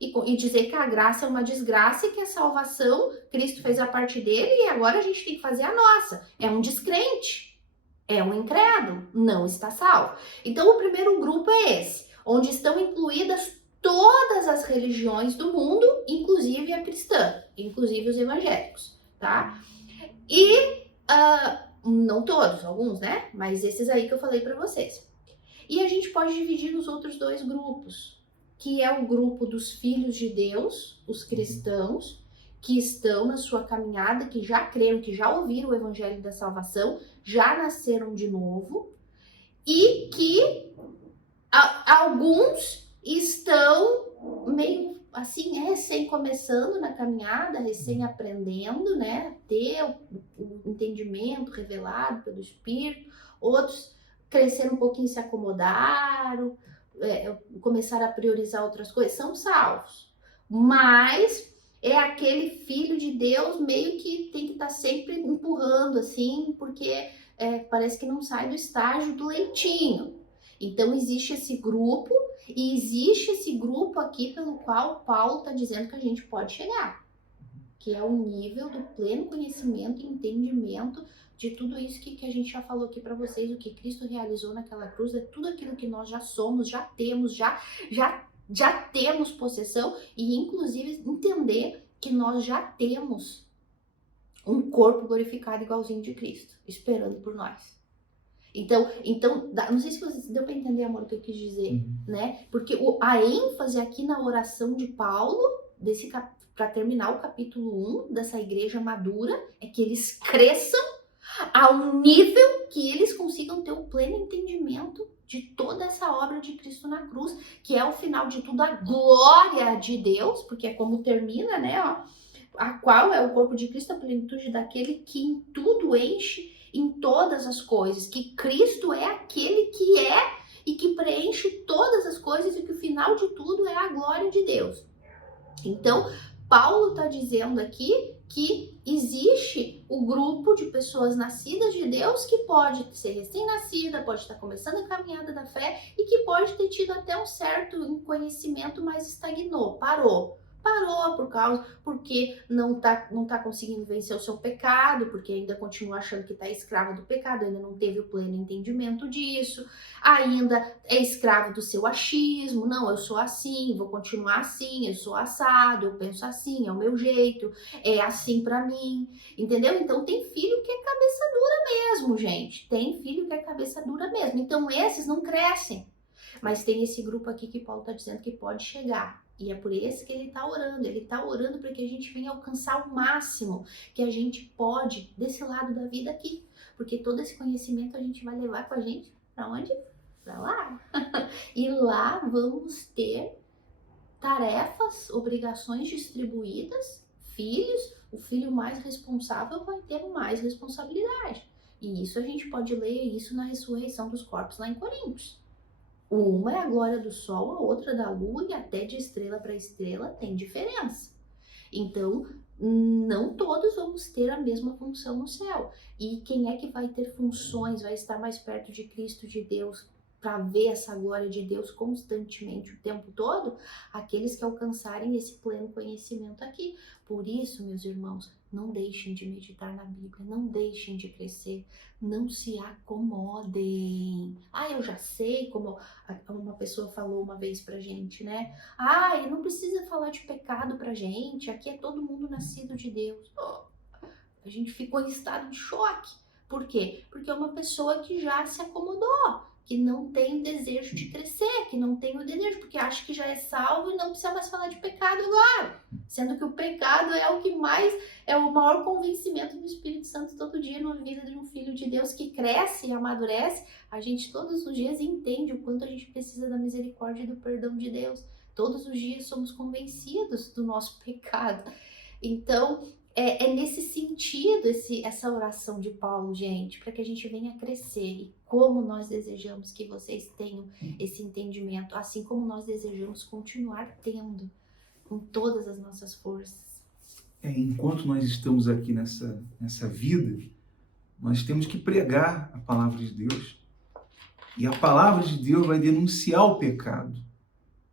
e dizer que a graça é uma desgraça e que a salvação, Cristo fez a parte dele e agora a gente tem que fazer a nossa. É um descrente, é um incrédulo, não está salvo. Então o primeiro grupo é esse, onde estão incluídas todas as religiões do mundo, inclusive a cristã, inclusive os evangélicos, tá? E não todos, alguns, né? Mas esses aí que eu falei para vocês. E a gente pode dividir nos outros 2 grupos, que é o grupo dos filhos de Deus, os cristãos, que estão na sua caminhada, que já creram, que já ouviram o evangelho da salvação, já nasceram de novo, e que alguns estão meio assim, recém começando na caminhada, recém aprendendo, né, ter o entendimento revelado pelo Espírito, outros cresceram um pouquinho, se acomodaram, começaram a priorizar outras coisas, são salvos, mas é aquele filho de Deus meio que tem que estar sempre empurrando assim, porque parece que não sai do estágio do leitinho. Então existe esse grupo, e existe esse grupo aqui pelo qual Paulo está dizendo que a gente pode chegar, que é o nível do pleno conhecimento e entendimento de tudo isso que a gente já falou aqui para vocês, o que Cristo realizou naquela cruz, é tudo aquilo que nós já somos, já temos, já temos possessão, e inclusive entender que nós já temos um corpo glorificado igualzinho de Cristo, esperando por nós. Então, não sei se você deu para entender, amor, o que eu quis dizer, né? Porque a ênfase aqui na oração de Paulo, para terminar o capítulo 1 dessa igreja madura, é que eles cresçam a um nível que eles consigam ter o pleno entendimento de toda essa obra de Cristo na cruz, que é o final de tudo, a glória de Deus, porque é como termina, né? A qual é o corpo de Cristo, a plenitude daquele que em tudo enche em todas as coisas, que Cristo é aquele que é e que preenche todas as coisas e que o final de tudo é a glória de Deus. Então, Paulo está dizendo aqui que existe o grupo de pessoas nascidas de Deus que pode ser recém-nascida, pode estar começando a caminhada da fé e que pode ter tido até um certo conhecimento, mas estagnou, parou porque não tá conseguindo vencer o seu pecado, porque ainda continua achando que tá escravo do pecado, ainda não teve o pleno entendimento disso, ainda é escravo do seu achismo, não, eu sou assim, vou continuar assim, eu sou assado, eu penso assim, é o meu jeito, é assim pra mim, entendeu? Então tem filho que é cabeça dura mesmo, gente, tem filho que é cabeça dura mesmo, então esses não crescem, mas tem esse grupo aqui que Paulo tá dizendo que pode chegar. E é por isso que ele está orando. Ele está orando para que a gente venha alcançar o máximo que a gente pode desse lado da vida aqui. Porque todo esse conhecimento a gente vai levar com a gente para onde? Para lá. E lá vamos ter tarefas, obrigações distribuídas, filhos. O filho mais responsável vai ter mais responsabilidade. E isso a gente pode ler isso na ressurreição dos corpos lá em Coríntios. Uma é a glória do sol, a outra da lua, e até de estrela para estrela tem diferença. Então, não todos vamos ter a mesma função no céu. E quem é que vai ter funções, vai estar mais perto de Cristo, de Deus, para ver essa glória de Deus constantemente, o tempo todo? Aqueles que alcançarem esse pleno conhecimento aqui. Por isso, meus irmãos, não deixem de meditar na Bíblia, não deixem de crescer, não se acomodem. Eu já sei, como uma pessoa falou uma vez pra gente, né? Não precisa falar de pecado pra gente, aqui é todo mundo nascido de Deus. A gente ficou em estado de choque. Por quê? Porque é uma pessoa que já se acomodou, que não tem desejo de crescer, que não tem o desejo, porque acha que já é salvo e não precisa mais falar de pecado agora. Sendo que o pecado é o que mais, é o maior convencimento do Espírito Santo todo dia na vida de um filho de Deus que cresce e amadurece. A gente todos os dias entende o quanto a gente precisa da misericórdia e do perdão de Deus. Todos os dias somos convencidos do nosso pecado. Então, é nesse sentido essa oração de Paulo, gente, para que a gente venha crescer. E como nós desejamos que vocês tenham esse entendimento, assim como nós desejamos continuar tendo com todas as nossas forças. Enquanto nós estamos aqui nessa vida, nós temos que pregar a palavra de Deus. E a palavra de Deus vai denunciar o pecado.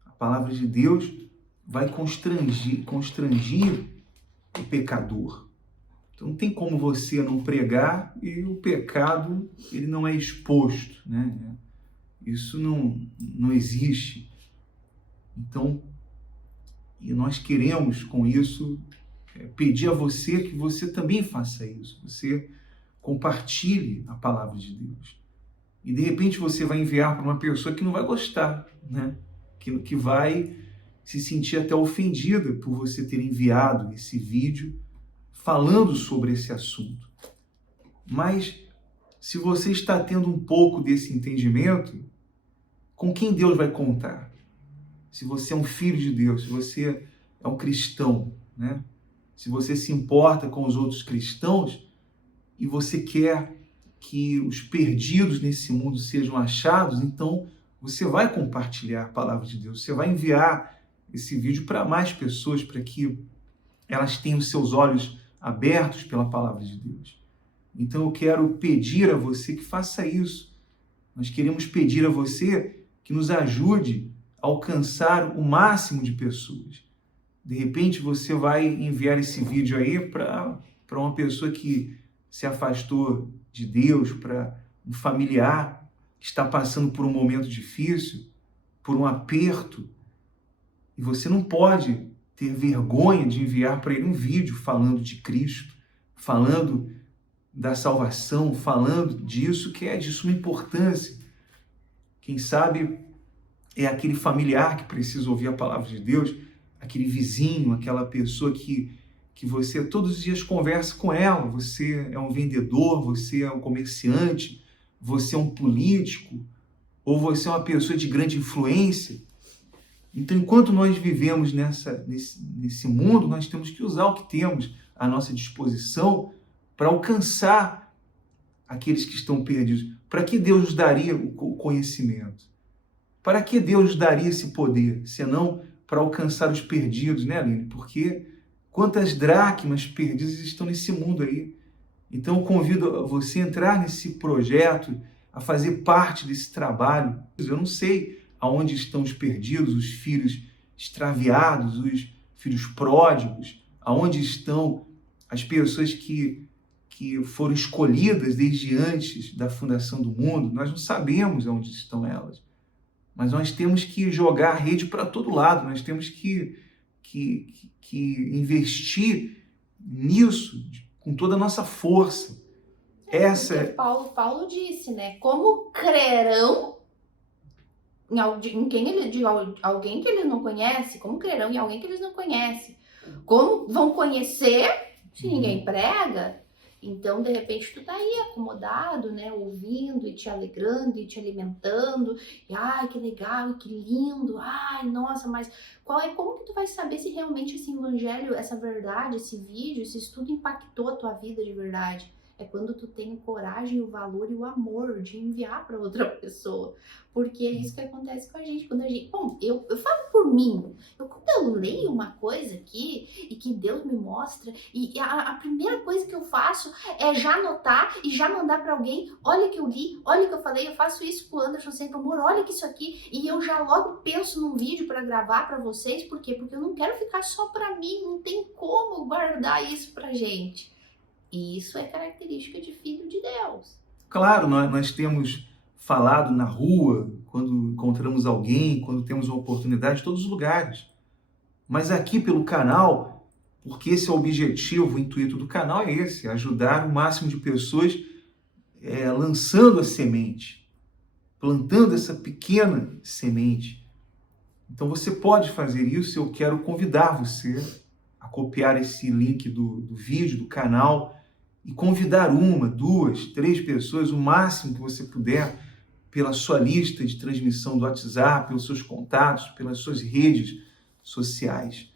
A palavra de Deus vai constrangir o pecador. Então não tem como você não pregar e o pecado ele não é exposto, né? Isso não existe. Então, e nós queremos com isso pedir a você que você também faça isso. Você compartilhe a palavra de Deus. E de repente você vai enviar para uma pessoa que não vai gostar, né? Que vai se sentir até ofendida por você ter enviado esse vídeo falando sobre esse assunto. Mas se você está tendo um pouco desse entendimento, com quem Deus vai contar? Se você é um filho de Deus, se você é um cristão, né? Se você se importa com os outros cristãos e você quer que os perdidos nesse mundo sejam achados, então você vai compartilhar a palavra de Deus, você vai enviar esse vídeo para mais pessoas, para que elas tenham seus olhos abertos pela palavra de Deus. Então eu quero pedir a você que faça isso. Nós queremos pedir a você que nos ajude a alcançar o máximo de pessoas. De repente você vai enviar esse vídeo aí para uma pessoa que se afastou de Deus, para um familiar que está passando por um momento difícil, por um aperto. E você não pode ter vergonha de enviar para ele um vídeo falando de Cristo, falando da salvação, falando disso que é de suma importância. Quem sabe é aquele familiar que precisa ouvir a palavra de Deus, aquele vizinho, aquela pessoa que você todos os dias conversa com ela. Você é um vendedor, você é um comerciante, você é um político, ou você é uma pessoa de grande influência. Então, enquanto nós vivemos nesse mundo, nós temos que usar o que temos à nossa disposição para alcançar aqueles que estão perdidos. Para que Deus nos daria o conhecimento? Para que Deus nos daria esse poder? Senão para alcançar os perdidos, né, Aline? Porque quantas dracmas perdidas estão nesse mundo aí. Então, eu convido você a entrar nesse projeto, a fazer parte desse trabalho. Eu não sei aonde estão os perdidos, os filhos extraviados, os filhos pródigos, aonde estão as pessoas que foram escolhidas desde antes da fundação do mundo. Nós não sabemos aonde estão elas, mas nós temos que jogar a rede para todo lado, nós temos que investir nisso com toda a nossa força. Paulo disse, né? Como crerão alguém que eles não conhecem? Como crerão em alguém que eles não conhecem? Como vão conhecer se ninguém prega? Então, de repente, tu tá aí acomodado, né, ouvindo e te alegrando e te alimentando, e ai, que legal, e que lindo, ai, nossa, mas como que tu vai saber se realmente esse evangelho, essa verdade, esse vídeo, esse estudo impactou a tua vida de verdade? É quando tu tem coragem, o valor e o amor de enviar para outra pessoa. Porque é isso que acontece com a gente. Quando a gente, bom, eu falo por mim. Quando eu leio uma coisa aqui e que Deus me mostra, e a primeira coisa que eu faço é já anotar e já mandar para alguém. Olha que eu li, olha que eu falei. Eu faço isso com o Anderson sempre, amor, olha que isso aqui. E eu já logo penso num vídeo para gravar para vocês. Por quê? Porque eu não quero ficar só para mim. Não tem como guardar isso pra gente. E isso é característica de filho de Deus. Claro, nós temos falado na rua, quando encontramos alguém, quando temos uma oportunidade, em todos os lugares. Mas aqui pelo canal, porque esse é o objetivo, o intuito do canal é esse, ajudar o máximo de pessoas lançando a semente, plantando essa pequena semente. Então você pode fazer isso, eu quero convidar você a copiar esse link do vídeo, do canal, e convidar 1, 2, 3 pessoas, o máximo que você puder, pela sua lista de transmissão do WhatsApp, pelos seus contatos, pelas suas redes sociais.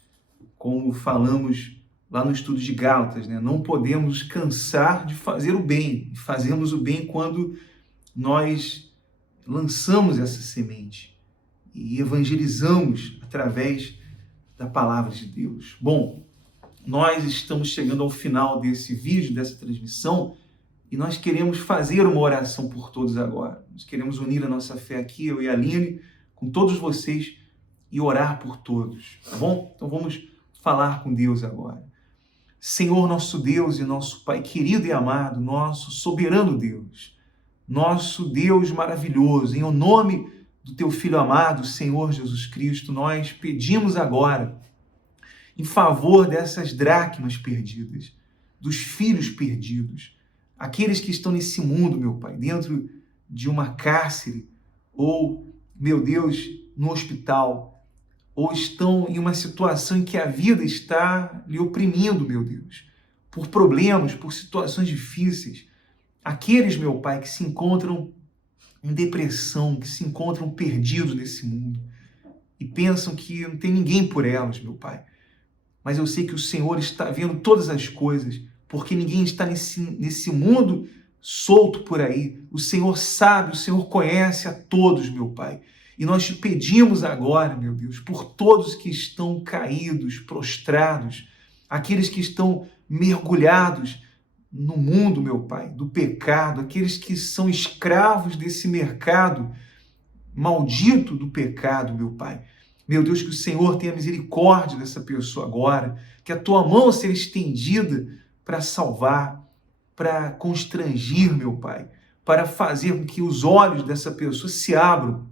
Como falamos lá no estudo de Gálatas, né? Não podemos cansar de fazer o bem. Fazemos o bem quando nós lançamos essa semente e evangelizamos através da palavra de Deus. Bom, nós estamos chegando ao final desse vídeo, dessa transmissão, e nós queremos fazer uma oração por todos agora. Nós queremos unir a nossa fé aqui, eu e a Aline, com todos vocês, e orar por todos, tá bom? Então vamos falar com Deus agora. Senhor, nosso Deus e nosso Pai querido e amado, nosso soberano Deus, nosso Deus maravilhoso, em o nome do Teu Filho amado, Senhor Jesus Cristo, nós pedimos agora em favor dessas dracmas perdidas, dos filhos perdidos, aqueles que estão nesse mundo, meu Pai, dentro de uma cárcere, ou, meu Deus, no hospital, ou estão em uma situação em que a vida está lhe oprimindo, meu Deus, por problemas, por situações difíceis. Aqueles, meu Pai, que se encontram em depressão, que se encontram perdidos nesse mundo e pensam que não tem ninguém por elas, meu Pai. Mas eu sei que o Senhor está vendo todas as coisas, porque ninguém está nesse mundo solto por aí. O Senhor sabe, o Senhor conhece a todos, meu Pai. E nós te pedimos agora, meu Deus, por todos que estão caídos, prostrados, aqueles que estão mergulhados no mundo, meu Pai, do pecado, aqueles que são escravos desse mercado maldito do pecado, meu Pai. Meu Deus, que o Senhor tenha misericórdia dessa pessoa agora, que a tua mão seja estendida para salvar, para constrangir, meu Pai, para fazer com que os olhos dessa pessoa se abram.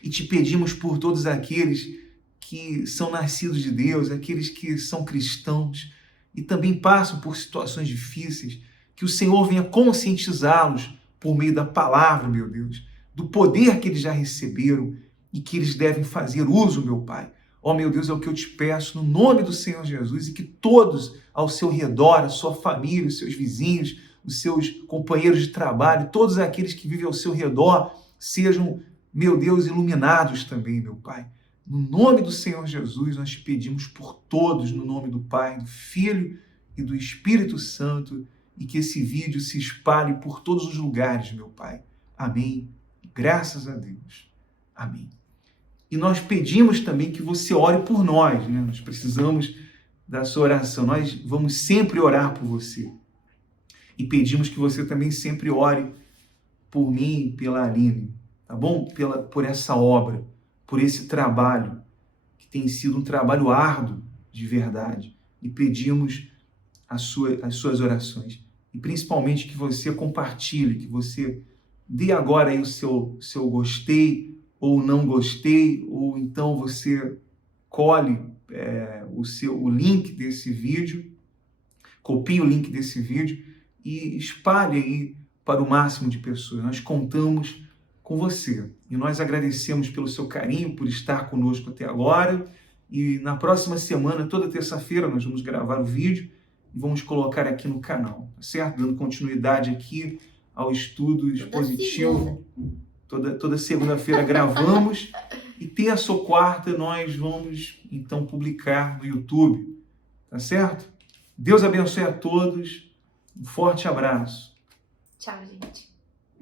E te pedimos por todos aqueles que são nascidos de Deus, aqueles que são cristãos e também passam por situações difíceis, que o Senhor venha conscientizá-los por meio da palavra, meu Deus, do poder que eles já receberam e que eles devem fazer uso, meu Pai. Ó, meu Deus, é o que eu te peço no nome do Senhor Jesus, e que todos ao seu redor, a sua família, os seus vizinhos, os seus companheiros de trabalho, todos aqueles que vivem ao seu redor, sejam, meu Deus, iluminados também, meu Pai. No nome do Senhor Jesus, nós te pedimos por todos, no nome do Pai, do Filho e do Espírito Santo, e que esse vídeo se espalhe por todos os lugares, meu Pai. Amém. Graças a Deus. Amém. E nós pedimos também que você ore por nós, né? Nós precisamos da sua oração. Nós vamos sempre orar por você. E pedimos que você também sempre ore por mim e pela Aline, tá bom? Por essa obra, por esse trabalho, que tem sido um trabalho árduo de verdade. E pedimos as suas orações. E principalmente que você compartilhe, que você dê agora aí o seu gostei, ou não gostei, ou então você colhe o link desse vídeo, copie o link desse vídeo e espalhe aí para o máximo de pessoas. Nós contamos com você. E nós agradecemos pelo seu carinho, por estar conosco até agora. E na próxima semana, toda terça-feira, nós vamos gravar o vídeo e vamos colocar aqui no canal, tá certo? Dando continuidade aqui ao estudo expositivo. Toda segunda-feira gravamos e terça ou quarta nós vamos então publicar no YouTube, tá certo? Deus abençoe a todos. Um forte abraço. Tchau, gente.